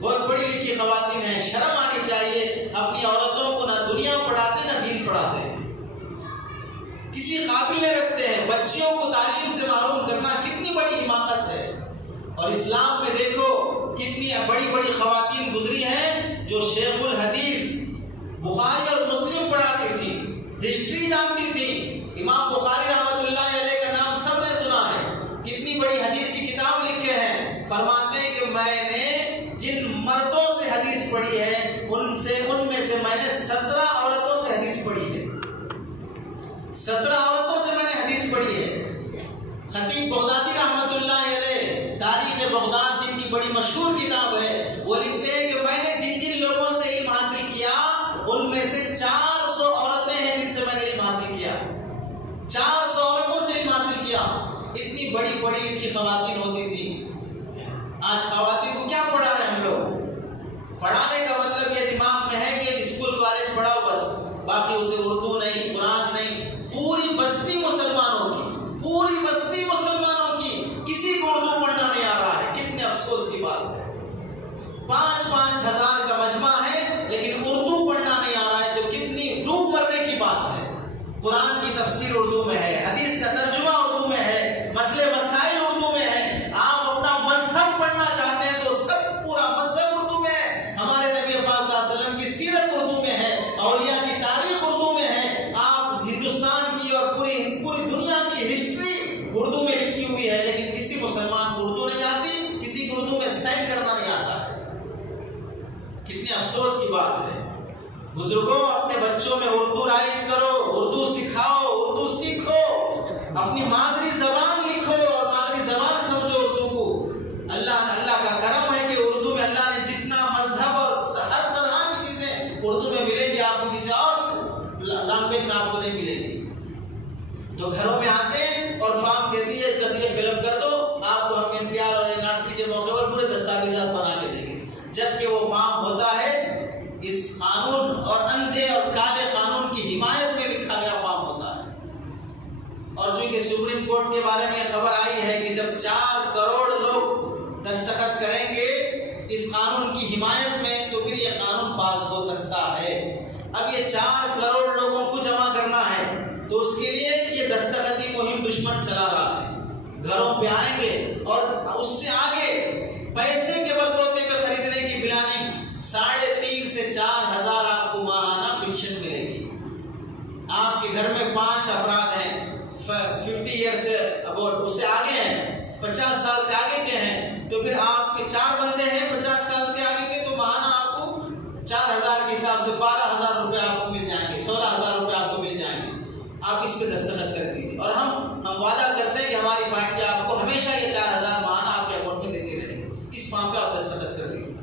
بہت پڑھی لکھی خواتین ہیں، شرم آنی چاہیے، اپنی عورتوں کو نہ دنیا پڑھاتے نہ دین پڑھاتے ہیں، کسی قابل نہیں رکھتے ہیں۔ بچیوں کو تعلیم سے محروم کرنا کتنی بڑی حماقت ہے، اور اسلام میں دیکھو کتنی بڑی بڑی خواتین گزری ہیں جو شیخ الحدیث بخاری اور مسلم پڑھاتی تھی، ہسٹری جانتی تھی، امام بخاری رحمۃ اللہ علیہ کا نام سب نے سنا ہے، کتنی بڑی حدیث کی کتاب لکھے ہیں، فرماتے ہیں کہ میں نے جن مردوں سے حدیث پڑھی ہے ان میں سے میں نے 17 عورتوں سے حدیث پڑھی ہے، 17 عورتوں سے میں نے حدیث پڑھی ہے۔ خطیب بغدادی رحمۃ اللہ علیہ تاریخ بغداد جن کی بڑی مشہور کتاب ہے، وہ لکھتے ہیں کہ میں نے جن جن لوگوں سے علم حاصل کیا ان میں سے 400 عورتیں ہیں جن سے میں نے علم حاصل کیا، 400 عورتوں سے علم حاصل کیا، اتنی بڑی پڑھی لکھی خواتین ہوتی تھی۔ آج خواتین کو کیا پڑھا رہے ہیں ہم لوگ؟ پڑھانے کا مطلب یہ دماغ میں ہے کہ اسکول کالج پڑھاؤ بس، باقی اسے اردو نہیں، قرآن نہیں، پوری بستی مسلمانوں کی، پوری بستی مسلمانوں کی کسی کو اردو پڑھنا نہیں آ رہا ہے، کتنے افسوس کی بات ہے۔ 5-5 ہزار کا مجمع ہے لیکن اردو پڑھنا نہیں آ رہا ہے، جو کتنی ڈوب مرنے کی بات ہے۔ قرآن کی تفسیر اردو میں ہے، حدیث کا ترجمہ اردو میں ہے، مسئلے مسائل اردو میں ہے، آپ اپنا مذہب پڑھنا چاہتے ہیں تو سب پورا مذہب اردو میں ہے، ہمارے نبی پاک صلی اللہ علیہ وسلم کی سیرت اردو میں ہے، اولیاء کی تاریخ اردو میں ہے، آپ ہندوستان کی اور پوری دنیا کی ہسٹری اردو میں لکھی ہوئی ہے، لیکن کسی مسلمان کو اردو نہیں آتی، کسی کو اردو میں سائن کرنا نہیں آتا ہے۔ کتنے افسوس کی بات ہے۔ بزرگوں اپنے بچوں میں اردو رائج کرو، اردو سکھاؤ، اردو سیکھو، اپنی مادری زبان لکھو اور مادری زبان سمجھو اردو کو۔ اللہ کا کرم ہے کہ اردو میں اللہ نے جتنا مذہب اور ہر طرح کی چیزیں اردو میں ملے گی، آپ کو کسی اور لینگویج میں آپ کو نہیں ملے گی۔ تو گھروں میں آتے ہیں اور فارم دے دیے، یہ فل اپ کر دو، آپ کو ہم NPR اور NRC کے موقع پر پورے دستاویزات بنا کے دیں گے، جبکہ وہ فارم ہوتا ہے اس قانون اور اندھے اور کالے قانون کی حمایت میں لکھا گیا فارم ہوتا ہے۔ اور چونکہ سپریم کورٹ کے بارے میں خبر آئی ہے کہ جب 4 کروڑ لوگ دستخط کریں گے اس قانون کی حمایت میں تو پھر یہ قانون پاس ہو سکتا ہے۔ اب یہ 4 کروڑ لوگوں کو جمع کرنا ہے تو اس کے لیے یہ دستخطی مہم دشمن چلا رہا ہے، گھروں پہ آئیں گے اور اس سے آگے گھر میں 5 افراد ہیں 50 ایئر سے اباؤٹ اس سے آگے ہیں 50 سال سے آگے کے ہیں تو پھر آپ کے 4 بندے ہیں 50 سال کے آگے کے تو ماہانہ آپ کو 4000 کے حساب سے 12000 روپے آپ کو مل جائیں گے 16000 روپے آپ کو مل جائیں گے. آپ اس پہ دستخط کر دیجیے اور ہم وعدہ کرتے ہیں کہ ہماری پارٹی آپ کو ہمیشہ یہ 4000 ماہانہ آپ کے اکاؤنٹ میں دیتی رہے گی. اس فارم پہ آپ دستخط کر دیجیے.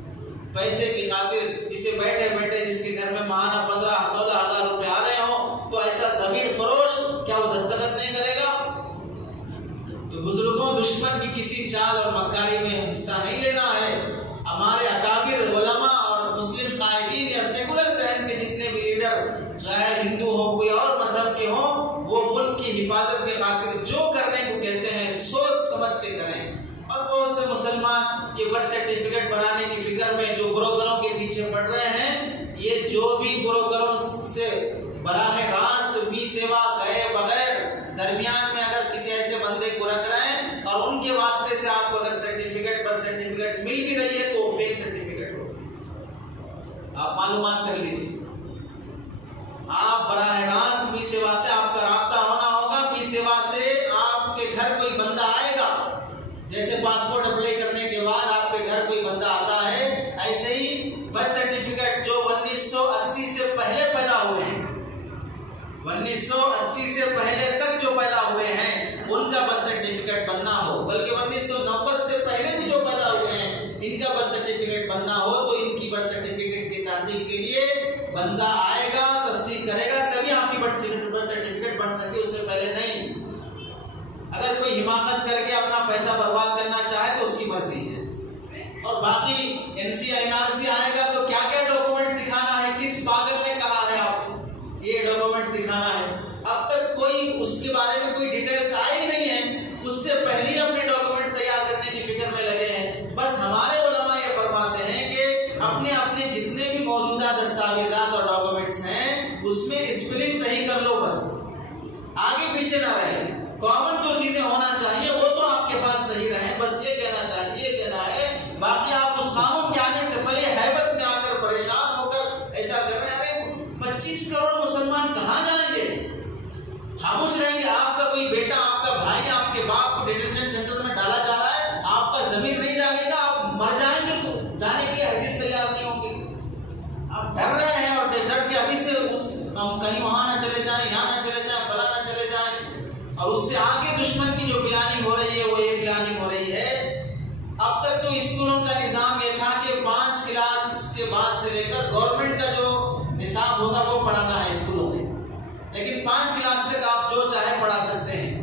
پیسے کی خاطر اسے بیٹھے بیٹھے جس کے گھر میں ماہانہ 15-16 ہزار روپے آ رہے ہوں تو ایسا ضمیر فروش کیا وہ دستخط نہیں کرے گا؟ تو بزرگوں دشمن کی کسی چال اور مکاری میں حصہ نہیں لینا ہے. ہمارے اکابر علماء اور مسلم قائدین یا سیکولر ذہن کے جتنے بھی لیڈر چاہے ہندو ہوں کوئی اور مذہب کے ہوں وہ ملک کی حفاظت کے خاطر جو کرنے کو کہتے ہیں سوچ سمجھ کے کریں. اور بہت سے مسلمان یہ برتھ سرٹیفکیٹ بنانے کی فکر میں جو بروکروں کے پیچھے پڑ رہے ہیں یہ جو بھی بروکروں سے براہ راست بی سیوا گئے بغیر درمیان میں اگر کسی ایسے بندے کو رکھ رہے ہیں اور ان کے واسطے سے آپ کو اگر سرٹیفکیٹ برتھ سرٹیفکیٹ مل بھی رہی ہے تو وہ فیک سرٹیفکیٹ ہو. آپ معلومات کر لیجیے. آپ براہ راست بی سیوا سے آپ کا رابطہ ہونا ہوگا. بی سیوا سے آپ کے گھر کوئی بندہ آئے گا جیسے پاسپورٹ اپلائی کرنے کے بعد آپ کے گھر کوئی بندہ آتا ہے ایسے ہی برتھ سرٹیفکیٹ جو 1980 سے پہلے پیدا ہوئے ہیں 1980 سے پہلے تک جو پیدا ہوئے ہیں ان کا برتھ سرٹیفکیٹ بننا ہو بلکہ 1990 سے پہلے بھی جو پیدا ہوئے ہیں ان کا برتھ سرٹیفکیٹ بننا ہو تو ان کی برتھ سرٹیفکیٹ کی تحقیق کے لیے بندہ آئے گا تصدیق کرے گا تبھی آپ کی برتھ سرٹیفکیٹ بن سکتی اس سے پہلے نہیں. اگر کوئی حماقت کر کے اپنا پیسہ برباد کرنا چاہے تو اس کی مرضی ہے. اور باقی NRC آئے گا تو کیا کیا ڈاکومنٹس دکھانا ہے کس پاگل نے کہا ہے آپ کو یہ ڈاکومنٹس دکھانا ہے. اب تک کوئی اس کے بارے میں کوئی ڈیٹیلز آئی نہیں ہے. اس سے پہلے اپنے ڈاکومنٹ تیار کرنے کی فکر میں لگے ہیں. بس ہمارے علماء یہ فرماتے ہیں کہ اپنے اپنے جتنے بھی موجودہ دستاویزات اور ڈاکومنٹس ہیں اس میں اسپیلنگ صحیح کر لو بس آگے پیچھے نہ رہے. کامن جو چیزیں ہونا چاہیے وہ تو آپ کے پاس صحیح رہیں. بس یہ کہنا چاہیے یہ کہنا ہے. باقی آپ اس قانون کے آنے سے پہلے ہیبت میں آ کر پریشان ہو کر ایسا کر رہے ہیں 25 کروڑ مسلمان کہاں جائیں گے؟ خاموش رہیں گے. آپ کا کوئی بیٹا آپ کا بھائی آپ کے باپ کو ڈیٹینشن سینٹر میں ڈالا جا رہا ہے آپ کا ضمیر نہیں جاگے گا. آپ مر جائیں گے تو جانے کے لیے ہرگز تیار نہیں ہوں گے. آپ ڈر رہے ہیں اور ڈر کے ابھی سے ہم کہیں وہاں نہ چلے جائیں یہاں نہ چلے جائیں فلاں نہ چلے جائیں. اور اس سے آگے دشمن کی جو پلاننگ ہو رہی ہے وہ یہ پلاننگ ہو رہی ہے. اب تک تو اسکولوں کا نظام یہ تھا کہ 5 کلاس کے بعد سے لے کر گورنمنٹ کا جو نصاب ہوگا وہ پڑھانا ہے اسکولوں میں. لیکن 5 کلاس تک آپ جو چاہے پڑھا سکتے ہیں.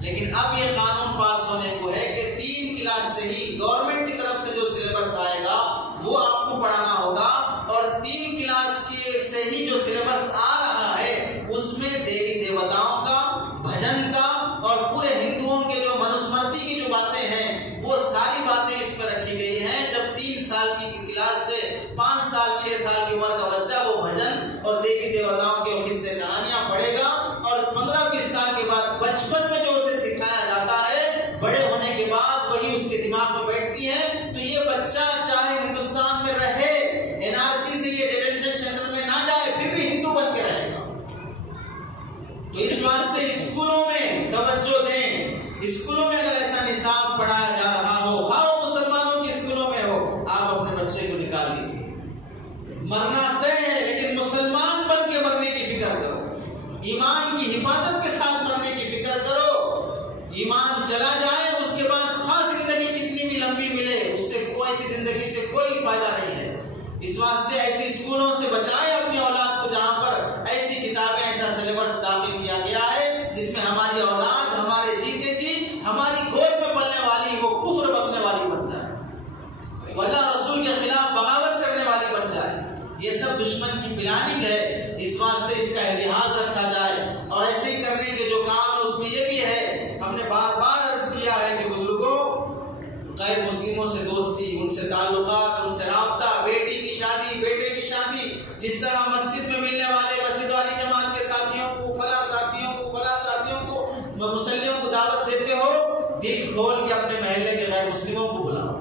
لیکن اب یہ قانون پاس ہونے کو ہے کہ 3 کلاس سے ہی گورنمنٹ کی طرف سے جو سلیبس آئے گا وہ آپ کو پڑھانا ہوگا. اور 3 کلاس کے سے ہی جو سلیبس آ رہا ہے اس میں دیوی دیوتاؤں کا بھجن کا اور پورے ہندوؤں کے جو منوسمرتی کی جو باتیں ہیں وہ ساری باتیں اس میں رکھی گئی ہیں. جب 3 سال کی کلاس سے 5 سال 6 سال کی عمر کا بچہ وہ بھجن اور دیوی دیوتاؤں کے قصے کہانیاں پڑھے گا اور 15-20 سال کے بعد بچپن میں جو اسے سکھایا جاتا ہے بڑے ہونے کے بعد وہی اس کے دماغ میں بیٹھتی ہے. تو یہ بچہ چاہے ہندوستان میں رہے NRC سے یہ ڈیٹینشن سینٹر میں نہ جائے پھر بھی ہندو بن کے رہے گا. تو اس واسطے اسکولوں میں توجہ دیں. اسکولوں میں اگر ایسا نصاب پڑھایا جا رہا ہو خواہ وہ مسلمانوں کے اسکولوں میں ہو آپ اپنے بچے کو نکال لیجیے. مرنا طے ہے لیکن مسلمان بن کے مرنے کی فکر کرو. ایمان کی حفاظت کے ساتھ مرنے کی فکر کرو. ایمان چلا جائے اس کے بعد خاص زندگی کتنی بھی لمبی ملے اس سے ایسی زندگی سے کوئی فائدہ نہیں ہے. اس واسطے ایسے اسکولوں سے بچائے اپنی اولاد کو جہاں پر ایسی کتابیں ایسا سلیبس داخل کیا گیا ہے جس میں ہماری اولاد ہمارے جیتے جی ہماری گود میں پلنے والی وہ کفر بکنے والی بن جائے وہ اللہ رسول کے خلاف بغاوت کرنے والی بن جائے. یہ سب دشمن کی پلاننگ ہے. اس واسطے اس کا لحاظ رکھا جائے اور ایسے ہی کرنے کے جو کام اس میں یہ بھی ہے ہم نے بار بار عرض کیا ہے کہ بزرگوں غیر مسلموں سے دوستی ان سے تعلقات ان سے رابطہ بیٹی کی شادی بیٹے کی شادی جس طرح مسجد میں ملنے والے مسجد والی جماعت کے ساتھیوں کو فلاں ساتھیوں کو مسلموں کو دعوت دیتے ہو دل کھول کے اپنے محلے کے غیر مسلموں کو بلاؤ.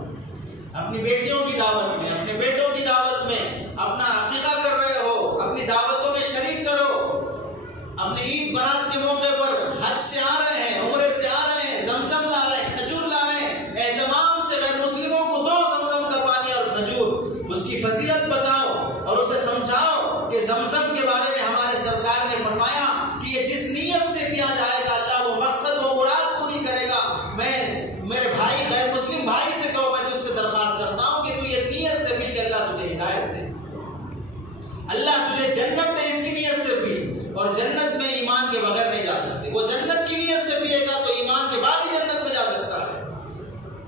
اپنی بیٹیوں کی دعوت میں اپنے بیٹوں کی دعوت میں اپنا عقیقہ کر رہے ہو اپنی دعوتوں میں شریک کرو. سے آ رہے ہیں، عمرے سے آ رہے ہیں، زمزم لا رہے ہیں، کھجور لا رہے ہیں، اہتمام سے غیر مسلموں کو دو زمزم کا پانی اور کھجور، اس کی فضیلت بتاؤ اور اسے سمجھاؤ کہ زمزم کے بارے میں ہمارے سرکار نے فرمایا کہ یہ جس نیت سے پیا جائے گا اللہ وہ مقصد و مراد پوری کرے گا۔ میں میرے بھائی غیر مسلم بھائی سے کہو، میں تجھ سے درخواست کرتا ہوں کہ تو یہ نیت سے پی کہ اللہ تجھے ہدایت دے، اللہ تجھے جنت دے، اس کی نیت سے پی۔ اور جنت میں ایمان کے بغیر نہیں جا سکتے، وہ جنت کی نیت سے پیے گا تو ایمان کے بعد ہی جنت میں جا سکتا ہے۔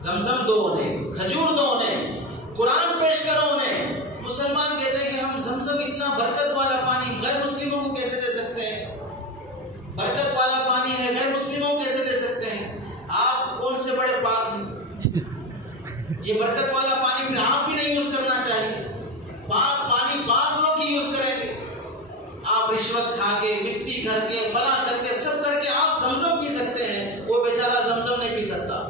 زمزم دو انہیں، کھجور دو انہیں، قرآن پیش کرو انہیں۔ مسلمان کہتے ہیں کہ ہم زمزم اتنا برکت والا پانی غیر مسلموں کو کیسے دے سکتے ہیں؟ برکت والا پانی ہے، غیر مسلموں کو کیسے دے سکتے ہیں؟ آپ کون سے بڑے پاک ہیں؟ یہ برکت والا پانی پھر آپ بھی نہیں یوز کرنا چاہیے، پاک پانی پاک لوگ ہی یوز کریں گے۔ آپ رشوت کھا کے، مٹی کر کے، فلاں کر کے، سب کر کے آپ زمزم پی سکتے ہیں، وہ بیچارہ زمزم نہیں پی سکتا۔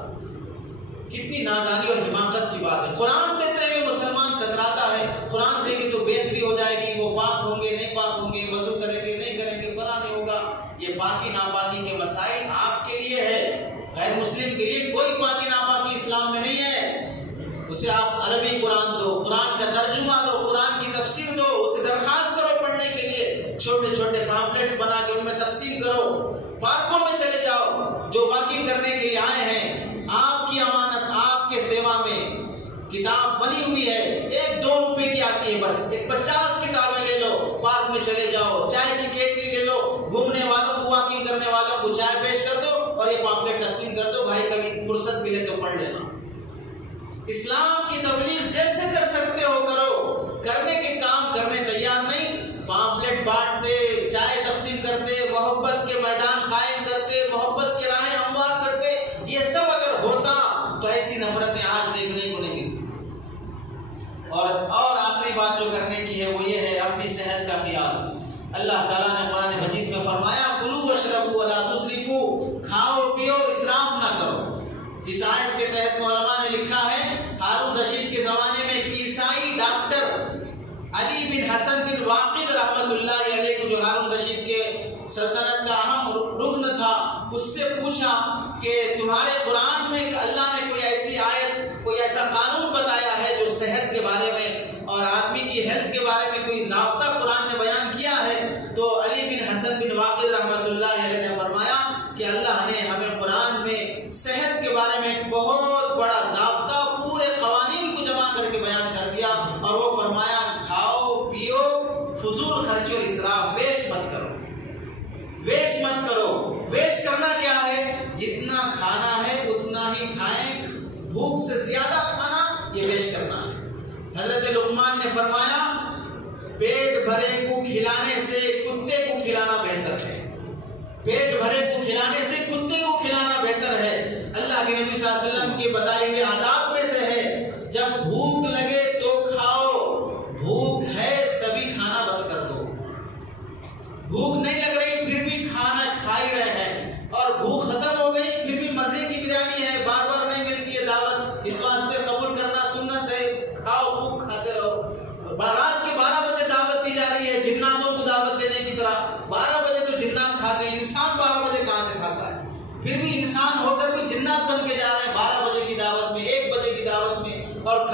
کتنی نادانی اور حماقت کی بات ہے۔ قرآن دیتے ہوئے مسلمان کتراتا ہے، قرآن دے گی تو بیعت بھی ہو جائے گی، وہ پاک ہوں گے نہیں پاک ہوں گے، وضو کریں گے نہیں کریں گے، فلاں نہیں ہوگا۔ یہ پاکی ناپاکی کے مسائل آپ کے لیے ہے، غیر مسلم کے لیے کوئی پاکی ناپاکی اسلام میں نہیں ہے۔ اسے آپ عربی قرآن دو، قرآن کا ترجمہ دو، قرآن کی تفسیر دو، اسے درخواست کرو پڑھنے کے لیے، چھوٹے چھوٹے پامفلیٹس بنا کے ان میں تقسیم کرو۔ پارکوں میں چلے جاؤ، جو واکنگ کرنے کے لیے آئے ہیں، آپ کی امانت آپ کے سیوا میں کتاب بنی ہوئی ہے، 1-2 روپے کی آتی ہے، بس 50 کتابیں لے لو، پارک میں چلے جاؤ، چائے کی کیٹلی لے لو، گھومنے والوں کو واکنگ کرنے والوں کو چائے پیش کر دو اور یہ پامفلیٹ تقسیم کر دو، بھائی کبھی فرصت ملے تو پڑھ لینا۔ اسلام کی تبلیغ جیسے کر سکتے ہو کرو، کرنے کے کام کرنے تیار نہیں، پامفلیٹ بانٹتے، چائے تقسیم کرتے، محبت کے میدان قائم کرتے، محبت کے راہیں ہموار کرتے، یہ سب اگر ہوتا تو ایسی نفرتیں آج دیکھنے کو نہیں ملتی۔ اور آخری بات جو کرنے کی ہے وہ یہ ہے اپنی صحت کا خیال۔ اللہ تعالیٰ نے قرآن مجید میں فرمایا کلوا واشربوا ولا تسرفوا، کھاؤ پیو اسراف نہ کرو۔ اس آیت کے تحت علماء نے لکھا ہے ہارون رشید کے زمانے میں ایک عیسائی ڈاکٹر علی بن حسن بن واقد رحمت اللہ علیہ، جو ہارون رشید کے سلطنت کا اہم رکن تھا، اس سے پوچھا کہ تمہارے قرآن میں اللہ نے کوئی ایسی آیت، کوئی ایسا قانون بتایا ہے جو صحت کے بارے میں اور آدمی کی ہیلتھ کے بارے میں کوئی ضابطہ قرآن نے بیان کیا ہے؟ تو علی بن حسن بن واقد رحمت اللہ علیہ نے فرمایا کہ اللہ نے ہمیں قرآن میں صحت کے بارے میں ایک بہت بڑا ضابطہ پورے قوانین کو جمع کر کے بیان کر دیا، اور وہ فرمایا کھاؤ پیو، فضول خرچی اور اسراف ویسٹ مت کرو، ویسٹ مت کرو۔ ویسٹ کرنا کیا ہے؟ جتنا کھانا ہے اتنا ہی کھائیں، بھوک سے زیادہ کھانا یہ ویسٹ کرنا ہے۔ حضرت لقمان نے فرمایا پیٹ بھرے کو کھلانے سے کتے کو کھلانا بہتر ہے، پیٹ بھرے کو کھلانے سے کتے کو کھلانا بہتر ہے۔ اللہ کے نبی صلی اللہ علیہ وسلم کے بتائے ہوئے آداب میں سے ہے جب بھوک لگے تو کھاؤ، بھوک ہے تبھی کھانا بند کر دو، بھوک نہیں لگ رہی پھر بھی کھانا کھا ہی رہے ہیں، اور بھوک ختم ہو گئی پھر بھی مزے کی بریانی ہے، بار بار نہیں ملتی ہے دعوت، اس واسطے قبول کرنا سنت ہے، کھاؤ خوب کھاتے رہو۔ رات کے 12 بجے دعوت دی جا رہی ہے جناتوں کو دعوت دینے کی طرح، 12 بجے تو جنات کھاتے ہیں، انسان 12 بجے کہاں سے کھاتا ہے؟ پھر بھی انسان ہو کر بھی جنات بن کے جا رہے ہیں 12 بجے کی دعوت میں، 1 بجے کی دعوت میں، اور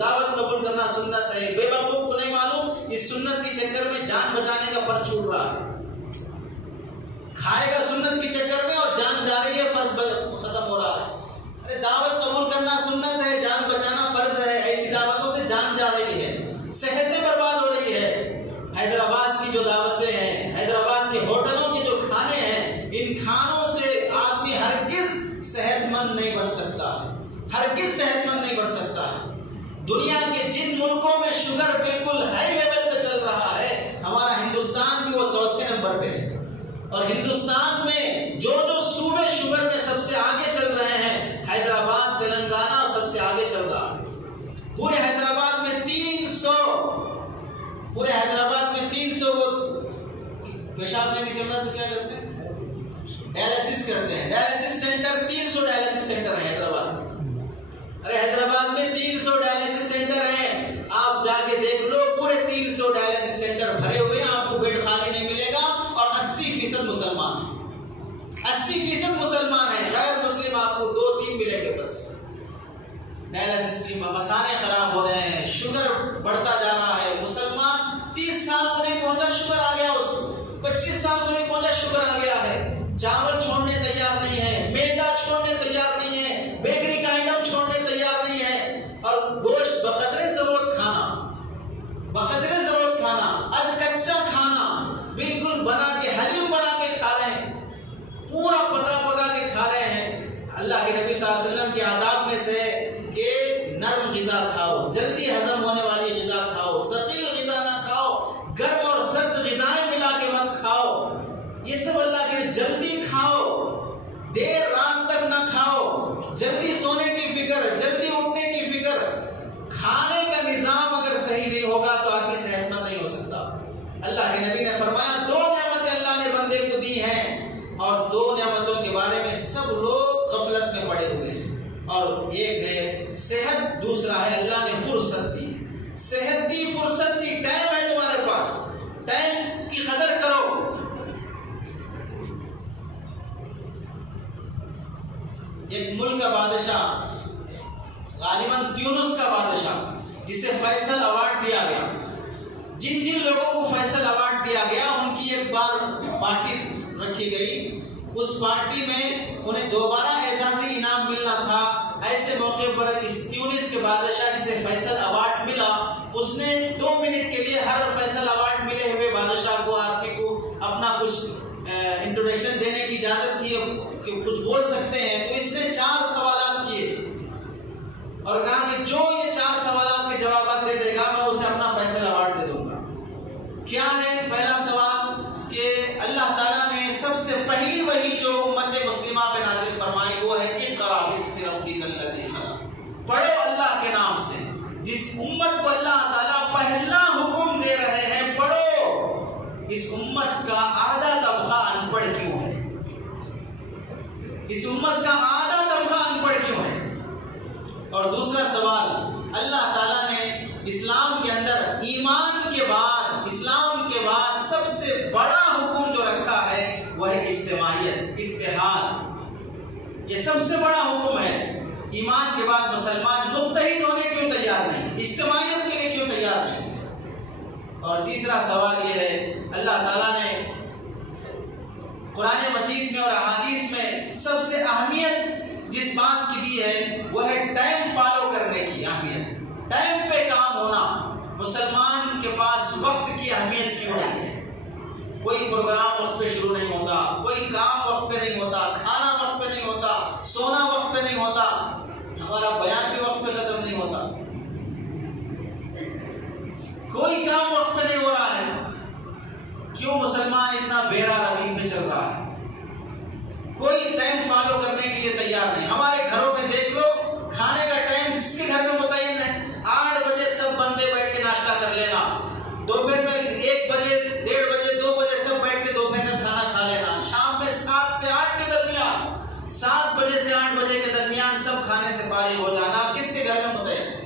دعوت قبول کرنا سنت ہے۔ بے وقوف کو نہیں معلوم اس سنت کے چکر میں جان بچانے کا فرض چھوٹ رہا ہے، کھائے گا سنت کے چکر میں اور جان جا رہی ہے، فرض ختم ہو رہا ہے۔ ارے دعوت قبول کرنا سنت ہے، جان بچانا فرض ہے، ایسی دعوتوں سے جان جا رہی ہے، صحتیں برباد ہو رہی ہے۔ حیدرآباد کی جو دعوتیں ہیں، حیدرآباد کے ہوٹلوں کے جو کھانے ہیں، ان کھانوں سے آدمی ہرگز صحت مند نہیں بن سکتا ہے، ہرگز صحت مند نہیں بن سکتا ہے۔ دنیا کے جن ملکوں میں شوگر بالکل ہائی لیول پہ چل رہا ہے، ہمارا ہندوستان بھی وہ 4تھے نمبر پہ ہے، اور ہندوستان میں جو صوبے شوگر میں سب سے آگے چل رہے ہیں، حیدرآباد تلنگانہ سب سے آگے چل رہا ہے۔ پورے حیدرآباد میں 300 وہ پیشاب نہیں نکل رہا تو کیا کرتے ہیں؟ ڈائلسس کرتے ہیں، ڈائلسس سینٹر 300 ڈائلسس سینٹر ہیں حیدرآباد میں۔ ارے حیدرآباد میں 300 ڈائلسس سینٹر ہیں، آپ جا کے دیکھ لو، پورے 300 ڈائلسس سینٹر بھرے ہوئے ہیں، آپ کو بیڈ خالی نہیں ملے گا، اور 80% مسلمان ہیں، 80 80% مسلمان ہیں، غیر مسلم آپ کو 2-3 ملیں گے بس۔ ڈائلسس کی مسانے خراب ہو رہے ہیں، شوگر بڑھتا جا رہا ہے، مسلمان 30 سال کو نہیں پہنچا شوگر آ گیا اس کو، 25 سال کو نہیں پہنچا شوگر آ گیا ہے، چاول چھوڑنے تیار نہیں ہے، میدا چھوڑنے تیار نہیں ہے، بیکری کا آئٹم چھوڑنے تیار نہیں ہے، اور گوشت بقدر ضرورت کھانا، اد کچا کھانا، بالکل بنا کے حلیم بنا کے کھا رہے ہیں، پورا پکا کے کھا رہے ہیں۔ اللہ کے نبی صلی اللہ علیہ وسلم کے آداب میں سے کہ نرم غذا کھاؤ، جلدی ہضم ہونے والی غذا کھاؤ، ثقیل غذا نہ کھاؤ، گرم اور سرد غذائیں ملا کے مت کھاؤ، یہ سب اللہ کے جلدی کھاؤ، دیر رات تک نہ کھاؤ، جلدی سونے کی فکر، جلدی اٹھنے کی فکر۔ کھانے کا نظام اگر صحیح نہیں ہوگا تو آدمی صحت مند نہیں ہو سکتا۔ اللہ کے نبی نے فرمایا 2 نعمتیں اللہ نے بندے کو دی ہیں، اور 2 نعمتوں کے بارے میں سب لوگ غفلت میں پڑے ہوئے ہیں، اور ایک ہے صحت، دوسرا ہے اللہ نے فرصت دی، صحت دی، فرصت دی، ٹائم ہے تمہارے پاس، ٹائم کی قدر کرو۔ ایک ملک کا بادشاہ، غالباً تیونس کا بادشاہ، جسے فیصل ایوارڈ دیا گیا، جن لوگوں کو فیصل ایوارڈ دیا گیا ان کی ایک بار پارٹی رکھی گئی، اس پارٹی میں انہیں دوبارہ اعزازی انعام ملنا تھا۔ ایسے موقع پر اس تیونس کے بادشاہ جسے فیصل ایوارڈ ملا، اس نے 2 منٹ کے لیے ہر فیصل ایوارڈ ملے ہوئے بادشاہ کو، آدمی کو اپنا کچھ انٹروڈکشن دینے کی اجازت تھی کہ کچھ بول سکتے ہیں، تو اس نے 4 سوالات کیے اور کہا کہ جو یہ 4 سوالات کے جوابات دے دے گا میں اسے اپنا فیصل ایوارڈ دے دوں گا۔ کیا ہے پہلا سوال؟ کہ اللہ تعالیٰ نے سب سے پہلی وحی جو امت مسلمہ پہ نازل فرمائی وہ ہے اقرأ باسم ربک الذی خلق، پڑھو اللہ کے نام سے۔ جس امت کو اللہ تعالیٰ پہلا حکم دے رہے ہیں پڑھو، اس امت کا آدھا طبقہ ان پڑھ کیوں ہے؟ اس امت کا آدھا طبقہ ان پڑھ کیوں ہے؟ اور دوسرا سوال، اللہ تعالیٰ نے اسلام کے اندر ایمان کے بعد، اسلام کے بعد سب سے بڑا حکم جو رکھا ہے وہ ہے اجتماعیت، اتحاد۔ یہ سب سے بڑا حکم ہے۔ ایمان کے بعد مسلمان متحد ہونے کیوں تیار نہیں، اجتماعیت کے لیے کیوں تیار نہیں؟ اور تیسرا سوال یہ ہے، اللہ تعالیٰ نے قرآن مجید میں اور احادیث میں سب سے اہمیت جس بات کی دی ہے وہ ہے ٹائم فالو کرنے کی اہمیت، ٹائم پہ کام ہونا۔ مسلمان کے پاس وقت کی اہمیت کیوں نہیں ہے؟ کوئی پروگرام وقت پہ شروع نہیں ہوتا، کوئی کام وقت پہ نہیں ہوتا، کھانا وقت پہ نہیں ہوتا، سونا وقت پہ نہیں ہوتا، ہمارا بیان بھی وقت پہ ختم نہیں ہوتا، کوئی کام وقت پہ نہیں ہو رہا ہے۔ کیوں مسلمان اتنا بیرا روی پہ چل رہا ہے؟ کوئی ٹائم فالو کرنے کے لیے تیار نہیں۔ ہمارے گھروں میں دیکھ لو، کھانے کا ٹائم جس کے گھر میں متعین ہے 8 بجے سب بندے بیٹھ کے ناشتہ کر لینا، دوپہر میں 1 بجے 1:30 بجے 2 بجے سب بیٹھ کے دوپہر کا کھانا کھا لینا، شام میں 7 سے 8 کے درمیان، 7 بجے سے 8 بجے کے درمیان سب کھانے سے فارغ ہو جانا، کس کے گھر میں متعین ہے؟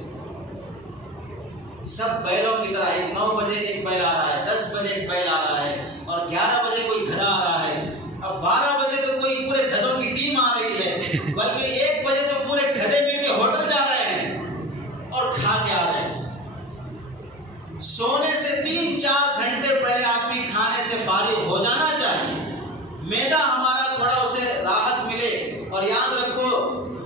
سب بیلوں کی طرح 9 بجے ایک بیل آ رہا ہے، 10 بجے ایک بیل آ رہا ہے، اور 11 بجے کوئی گدھا آ رہا ہے، اب 12 بجے تو کوئی پورے گدھوں کی ٹیم آ رہی ہے، بلکہ 1 بجے تو پورے گدھے مل کے ہوٹل جا رہے ہیں اور کھا کے آ رہے ہیں۔ سونے سے 3-4 گھنٹے پہلے آدمی کھانے سے فارغ ہو جانا چاہیے، میدا ہمارا تھوڑا اسے راحت ملے۔ اور یاد رکھو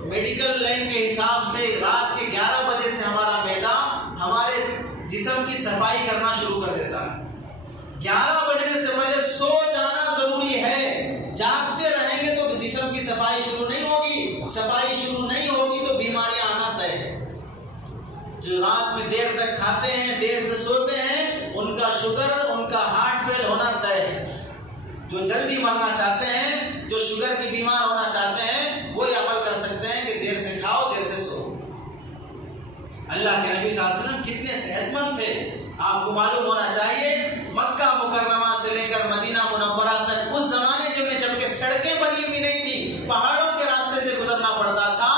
میڈیکل لائن کے حساب سے رات کے 11 بجے سے ہمارا میدا ہمارے جسم کی صفائی کرنا شروع کر دیتا ہے۔ 11 بجنے سے پہلے سو جانا ضروری ہے، جاگتے رہیں گے تو جسم کی صفائی شروع نہیں ہوگی، صفائی شروع نہیں ہوگی تو بیماریاں آنا طے ہے۔ جو رات میں دیر تک کھاتے ہیں، دیر سے سوتے ہیں، ان کا شوگر، ان کا ہارٹ فیل ہونا طے ہے۔ جو جلدی مرنا چاہتے ہیں، جو شوگر کی بیمار ہونا چاہتے ہیں، وہی عمل کر سکتے ہیں کہ دیر سے کھاؤ، دیر سے سو۔ اللہ کے نبی صلی اللہ علیہ وسلم کتنے صحت مند تھے، آپ کو معلوم ہونا چاہیے۔ مکہ مکرمہ سے لے کر مدینہ منورہ تک اس زمانے میں جب کہ سڑکیں بنی ہوئی نہیں تھی، پہاڑوں کے راستے سے گزرنا پڑتا تھا،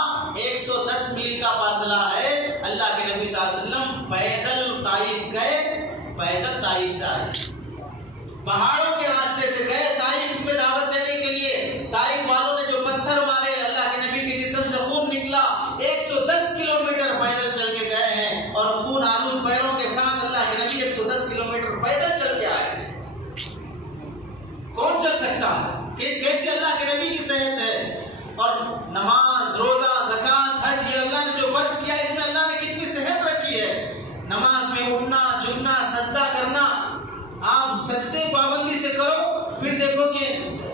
110 میل کا فاصلہ ہے۔ اللہ کے نبی صلی اللہ علیہ وسلم پیدل طائف گئے، پیدل طائف سے آئے، پہاڑوں کے راستے سے گئے طائف میں دعوت دینے کے لیے۔ طائف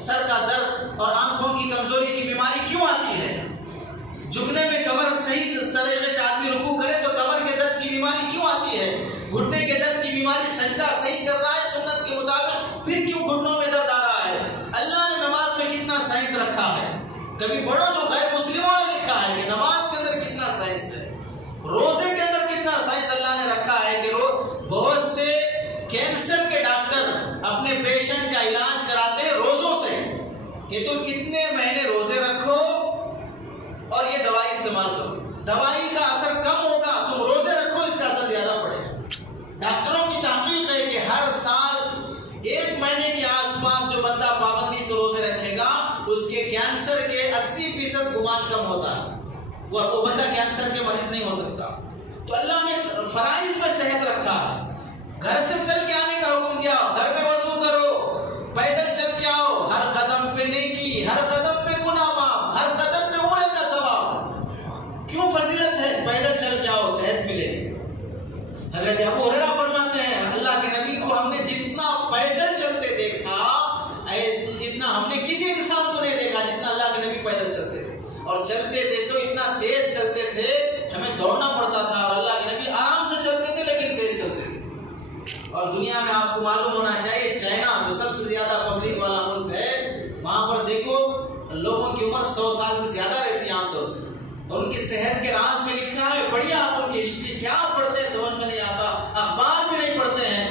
سر کا درد اور آنکھوں کی کمزوری کی بیماری کیوں آتی ہے؟ جھکنے میں کمر صحیح طریقے سے آدمی رکوع کرے تو کمر کے درد کی بیماری کیوں آتی ہے؟ گھٹنے کے درد کی بیماری سجدہ صحیح کر رہا ہے سنت کے مطابق، پھر کیوں گھٹنوں میں درد آ رہا ہے؟ اللہ نے نماز میں کتنا سائنس رکھا ہے، کبھی پڑھو جو غیر مسلموں نے لکھا ہے کہ نماز کے اندر کتنا سائنس ہے، روزے کے اندر کتنا سائنس اللہ نے رکھا ہے کہ بہت سے کینسر کے ڈاکٹر اپنے پیشنٹ کا علاج کراتے ہیں روزوں سے کہ تم کتنے مہینے روزے رکھو اور یہ دوائی استعمال کرو، دوائی کا اثر کم ہوگا، تم روزے رکھو اس کا اثر زیادہ پڑے گا۔ ڈاکٹروں کی تحقیق ہے کہ ہر سال 1 مہینے کے آس پاس جو بندہ پابندی سے روزے رکھے گا اس کے کینسر کے 80% گمان کم ہوتا ہے، وہ بندہ کینسر کے مریض نہیں ہو سکتا۔ تو اللہ نے فرائض میں صحت رکھا ہے، گھر سے چل کے آنے کا حکم دیا، گھر میں وضو کرو، پیدل چل کے آؤ، ہر قدم پہ نیکی، ہر قدم پہ گناہ معاف، ہر قدم پہ عمرے کا ثواب۔ کیوں فضیلت ہے؟ پیدل چل کے آؤ، صحت ملے۔ حضرت ابو ہریرہ فرماتے ہیں اللہ کے نبی کو ہم نے جتنا پیدل چلتے دیکھا اتنا ہم نے کسی انسان کو نہیں دیکھا جتنا اللہ کے نبی پیدل چلتے تھے، اور چلتے تھے تو اتنا تیز چلتے تھے ہمیں دوڑنا پڑتا تھا، اور اللہ کے نبی آرام سے چلتے تھے لیکن تیز چلتے تھے۔ اور دنیا میں آپ کو معلوم ہونا چاہیے چائنا جو سب سے زیادہ پبلک والا ملک ہے، وہاں پر دیکھو لوگوں کی عمر 100 سال سے زیادہ رہتی ہے عام طور سے، اور ان کی صحت کے راز میں لکھا ہے، پڑھیے آپ ان کی ہسٹری، کیا پڑھتے ہیں سمجھ میں نہیں آتا، اخبار بھی نہیں پڑھتے ہیں،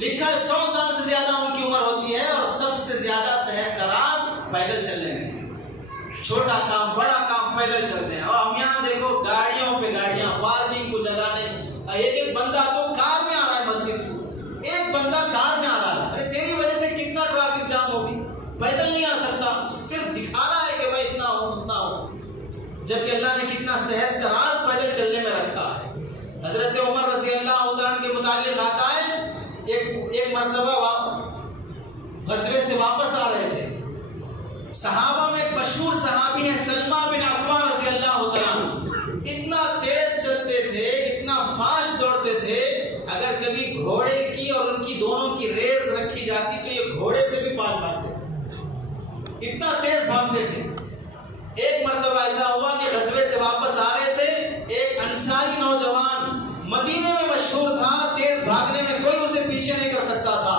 لکھا ہے 100 سال سے زیادہ ان کی عمر ہوتی ہے، اور سب سے زیادہ صحت کا راز پیدل چلنے میں، چھوٹا کام بڑا کام پیدل چلتے ہیں۔ اور ہم یہاں دیکھو گاڑیوں پہ گاڑیاں، پارکنگ کو جگہ نہیں، ایک بندہ تو کار میں آ رہا ہے مسجد کو، ایک بندہ کار میں آ رہا ہے، ارے تیری وجہ سے کتنا ٹریفک جام ہوگی، پیدل نہیں آ سکتا، صرف دکھا رہا ہے کہ میں اتنا ہوں اتنا ہوں، جبکہ اللہ نے کتنا صحت کا راز پیدل چلنے میں رکھا ہے۔ حضرت عمر رضی اللہ عنہ کے متعلق آتا ہے ایک مرتبہ غزوے سے واپس آ رہے تھے، صحابہ میں ایک مشہور صحابی ہے سلمہ بن اکوع رضی اللہ عنہ، اتنا تیز چلتے تھے، اتنا فاسٹ دوڑتے تھے، اگر کبھی گھوڑے کی اور ان کی دونوں کی ریس رکھی جاتی تو یہ گھوڑے سے بھی فاسٹ بھاگتے تھے، اتنا تیز بھاگتے تھے۔ ایک مرتبہ ایسا ہوا کہ غزوے سے واپس آ رہے تھے، ایک انصاری نوجوان مدینے میں مشہور تھا، تیز بھاگنے میں کوئی اسے پیچھے نہیں کر سکتا تھا،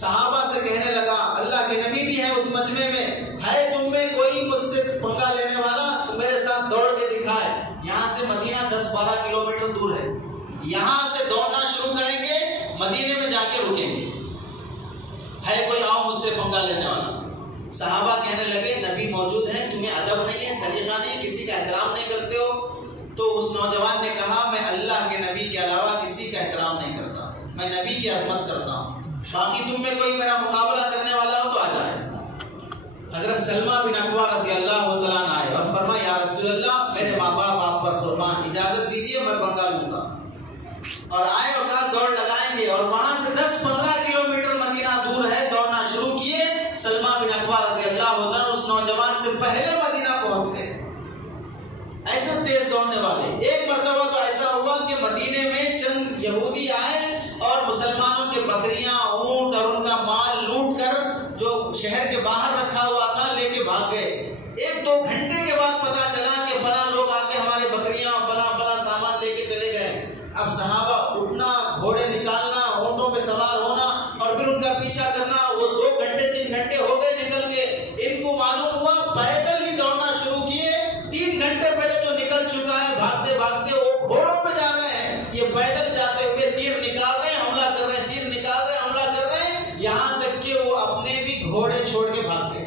صحابہ سے کہنے لگا اللہ کے نبی بھی ہے اس مجمع میں، ہے تم میں کوئی مجھ سے پنگا لینے والا تو میرے ساتھ دوڑ کے دکھائے۔ یہاں سے مدینہ 10-12 کلومیٹر دور ہے، یہاں سے دوڑنا شروع کریں گے، مدینے میں جا کے رکیں گے، ہے کوئی آؤ مجھ سے پنگا لینے والا۔ صحابہ کہنے لگے نبی موجود ہیں، تمہیں ادب نہیں ہے، سلیقہ نہیں، کسی کا احترام نہیں کرتے ہو؟ تو اس نوجوان نے کہا میں اللہ کے نبی کے علاوہ کسی کا احترام نہیں کرتا، میں نبی کی عظمت کرتا ہوں، باقی تم میں کوئی میرا مقابلہ کرنے والا ہو تو آ جائے۔ حضرت سلمہ بن اکوع رضی اللہ عنہ آئے اور فرمایا یا رسول اللہ میرے ماں باپ آپ پر قربان، اجازت دیجیے میں پنگا لوں گا، اور آئے اور کہا دوڑ لگائیں گے، اور وہاں سے 10-15 کلومیٹر مدینہ دور ہے، دوڑنا شروع کیے۔ سلمہ بن اکوع رضی اللہ عنہ اس نوجوان سے پہلے مدینہ پہنچ گئے، ایسا تیز دوڑنے والے۔ ایک مرتبہ تو ایسا ہوا کہ مدینے میں چند یہودی آئے اور مسلمانوں کے بکریاں، اونٹ اور ان کا مال لوٹ کر جو شہر کے باہر رکھا ہوا تھا لے کے بھاگ گئے۔ 1-2 گھنٹے کے بعد پتا چلا کہ فلاں لوگ آ کے ہمارے بکریاں فلاں سامان لے کے چلے گئے۔ اب صحابہ اٹھنا، گھوڑے نکالنا، اونٹوں پہ سوار ہونا اور پھر ان کا پیچھا کرنا، وہ 2 گھنٹے 3 گھنٹے ہو گئے نکل کے۔ ان کو معلوم ہوا پیدل ہی دوڑنا شروع کیے، 3 گھنٹے پہلے جو نکل چکا ہے بھاگتے بھاگتے وہ گھوڑوں پہ جا رہے ہیں، یہ پیدل جاتے ہوئے تیر نکال رہے ہیں، حملہ کر رہے ہیں، تیر نکال رہے ہیں، حملہ کر رہے ہیں، یہاں تک کہ وہ اپنے بھی گھوڑے چھوڑ کے بھاگ گئے،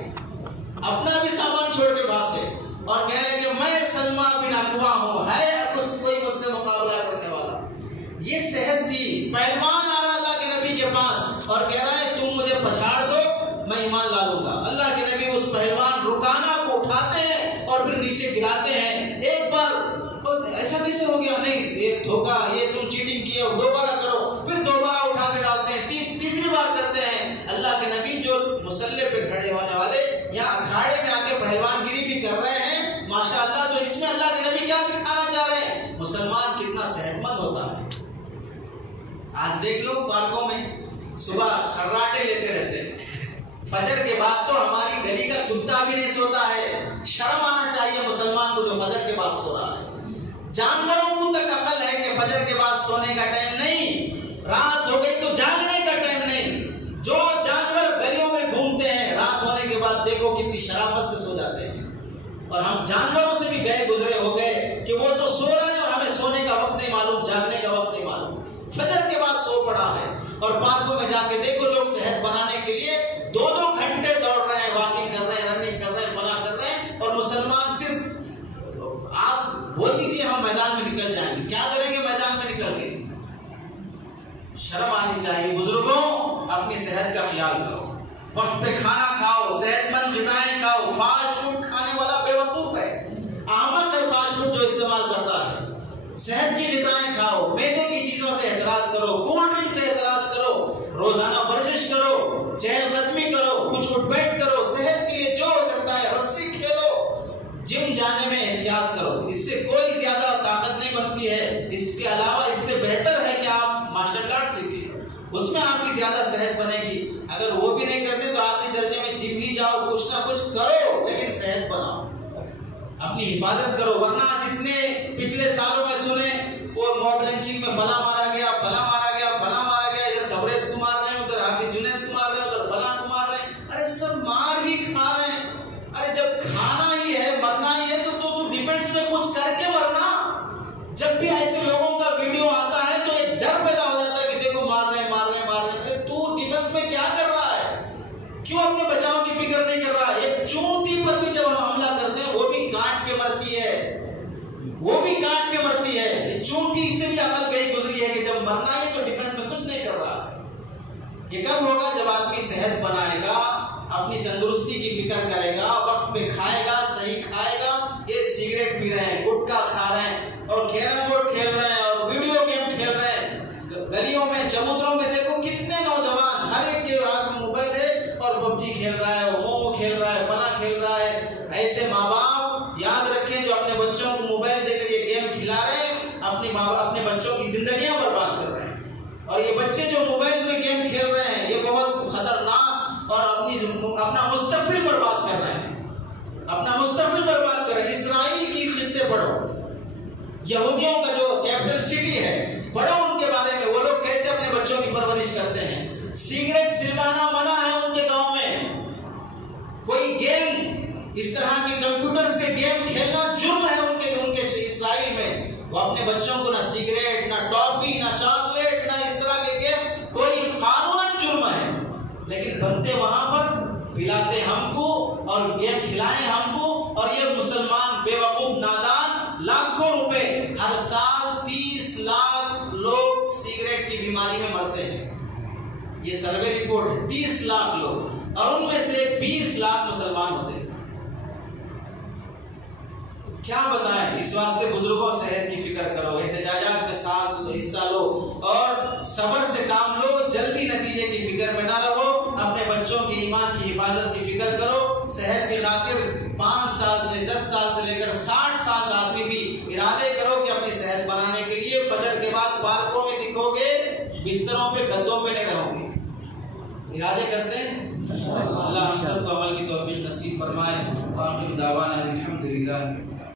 اپنا بھی سامان چھوڑ کے بھاگ گئے، اور کہہ رہے ہیں کہ میں سلمہ بن اکوع ہوں، ہے کوئی مجھ سے مقابلہ کرنے والا۔ یہ صحت تھی، پہلوان آ رہا اللہ کے نبی کے پاس اور کہہ رہا ہے تم مجھے پچھاڑ دو میں ایمان لا لوں گا۔ اللہ کے نبی اس پہلوان رکانہ کو اٹھاتے ہیں اور پھر نیچے گراتے ہیں۔ ایک بار ایسا کیسے ہو گیا؟ نہیں، یہ دھوکہ، یہ تم چیٹنگ کیے ہو، دوبارہ کرو، پھر دوبارہ اٹھا کے ڈالتے ہیں، تیسری بار کرتے ہیں۔ اللہ کے نبی جو مسلح پہ کھڑے ہونے والے یا اکھاڑے میں آ کے پہلوان گیری بھی کر رہے ہیں ماشاءاللہ، تو اس میں اللہ کے نبی کیا دکھانا چاہ رہے ہیں؟ مسلمان کتنا صحت مند ہوتا ہے۔ آج دیکھ لو پارکوں میں صبح خراٹے لیتے رہتے ہیں، فجر کے بعد تو ہماری گلی کا کتا بھی نہیں سوتا ہے. شرم آنا چاہیے مسلمان کو جو فجر کے بعد سو رہا ہے. جانوروں کو تک عقل ہے کہ فجر کے بعد سونے کا ٹائم نہیں, رات ہو گئی تو جاگنے کا ٹائم نہیں. جو جانور گلیوں میں گھومتے ہیں رات ہونے کے بعد دیکھو کتنی شرافت سے سو جاتے ہیں. اور ہم جانوروں سے بھی گئے گزرے ہو گئے کہ وہ تو سو رہے ہیں اور ہمیں سونے کا وقت نہیں معلوم, جاگنے کا وقت نہیں معلوم. فجر کے بعد سو پڑا ہے. اور پارکوں میں جا کے دیکھو لوگ صحت بنانے کے لیے 2-2 گھنٹے دوڑ رہے ہیں, واکنگ کر رہے ہیں, رننگ کر رہے ہیں, فلاں کر رہے ہیں. اور مسلمان صرف آپ بول دیجیے ہم میدان میں نکل جائیں گے, کیا کریں گے میدان میں نکل کے؟ شرم آنی چاہیے. بزرگوں اپنی صحت کا خیال کرو, وقت پہ کھانا کھاؤ, صحت مند غذائیں کھاؤ. فاسٹ فوڈ کھانے والا بے وقوف ہے, احمق ہے فاسٹ فوڈ جو استعمال کرتا ہے. صحت کی غذائیں کھاؤ, میدے کی چیزوں سے احتراز کرو, کولڈ ڈرنک سے احتراز کرو, روزانہ ورزش کرو, چہل قدمی کرو, کچھ اٹھ بیٹھ کرو. صحت کے لیے جو ہو سکتا ہے, رسی کھیلو, جم جانے میں احتیاط کرو. اس سے کوئی زیادہ طاقت نہیں بنتی ہے. اس کے علاوہ اس سے بہتر ہے کہ آپ مارشل آرٹ سیکھیں, اس میں آپ کی زیادہ صحت بنے گی. اگر وہ بھی نہیں کرتے تو آخری درجے میں جم ہی جاؤ, کچھ نہ کچھ کرو, لیکن صحت بناؤ, اپنی حفاظت کرو. ورنہ جتنے پچھلے سالوں میں سنے وہ موب لنچنگ میں فلاں مارا گیا, فلاں مارا گیا, فلاں مارا گیا, ادھر تبریز کو مار رہے ہیں, ادھر حافظ جنید کو مار رہے ہیں, ادھر فلاں کو مار رہے ہیں. ارے سب مار ہی کھا رہے ہیں. ارے جب کھانا ہی ہے, مرنا ہی ہے, تو ڈیفینس میں کچھ کر کے مرنا. جب بھی ایسے لوگوں کا ویڈیو آتا ہے تو ایک ڈر پیدا ہو جاتا ہے کہ دیکھو مار رہے ہیں, مار رہے ہیں, مار رہے ہیں. ارے تو ڈیفینس میں کیا کر رہا ہے؟ کیوں اپنے بچاؤ کی فکر نہیں کر رہا؟ ایک چونٹی پر بھی جب ہم حملہ کرتے ہیں وہ بھی کاٹ کے مرتی ہے, وہ بھی کاٹ کے مرتی ہے. چونٹی سے بھی عقل گئی گزری ہے کہ جب مرنا ہے تو ڈیفینس میں کچھ نہیں کر رہا ہے. یہ کب ہوگا؟ جب آدمی صحت بنائے گا, اپنی تندرستی کی فکر کرے گا, وقت پہ کھائے گا, صحیح کھائے گا. یہ سگریٹ پی رہے ہیں, گٹکا کھا رہے ہیں, اور کیرم بورڈ کھیل رہے ہیں, اور ویڈیو گیم کھیل رہے ہیں. گلیوں میں, چبوتروں میں دیکھو کتنے نوجوان, ہر ایک کے ہاتھ میں موبائل ہے اور پب جی کھیل رہا ہے, مومو کھیل رہا ہے, فلاں کھیل رہا ہے. ایسے ماں باپ یاد رکھیں جو اپنے بچوں کو موبائل دے کر یہ گیم کھلا رہے ہیں, اپنے بچوں کی زندگیاں برباد کر رہے ہیں. اور یہ بچے جو موبائل میں گیم کھیل رہے ہیں یہ بہت خطرناک اور اپنا مستقبل برباد کر رہے ہیں, اپنا مستقبل برباد کر رہے ہیں. اسرائیل کی قصے پڑھو, یہودیوں کا جو کیپٹل سٹی ہے, پڑھو ان کے بارے میں, وہ لوگ کیسے اپنے بچوں کی پرورش کرتے ہیں. سگریٹ سلوانا منع ہے ان کے گاؤں میں. کوئی گیم اس طرح کے کمپیوٹرز کے گیم کھیلنا جرم ہے ان کے اسرائیل میں. وہ اپنے بچوں کو نہ سگریٹ, نہ ٹافی, نہ چاکلیٹ, نہ اس طرح کے گیم, کوئی قانوناً جرم ہے, لیکن بنتے وہاں پر, پلاتے ہم کو اور گیم کھلائیں ہم کو. اور یہ مسلمان بے وقوف نادان لاکھوں روپے ہر سال 30 لاکھ لوگ سگریٹ کی بیماری میں مرتے ہیں. یہ سروے رپورٹ ہے, 30 لاکھ لوگ, اور ان میں سے 20 لاکھ مسلمان ہوتے ہیں. کیا بتائیں؟ اس واسطے بزرگوں صحت کی فکر کرو, احتجاجات میں ساتھ حصہ لو اور صبر سے کام لو, جلدی نتیجے کی فکر میں نہ رہو. اپنے بچوں کی ایمان کی حفاظت کی فکر کرو. صحت کی خاطر 5 سال سے 10 سال سے لے کر 60 سال کا آدمی بھی ارادے کرو کہ اپنی صحت بنانے کے لیے فجر کے بعد پارکوں میں دکھو گے, بستروں پہ, گدوں پہ نہیں رہو گے. ارادے کرتے ہیں. اللہ ہم سب کو عمل کی توفیق نصیب فرمائے. آخر دعوانا الحمدللہ.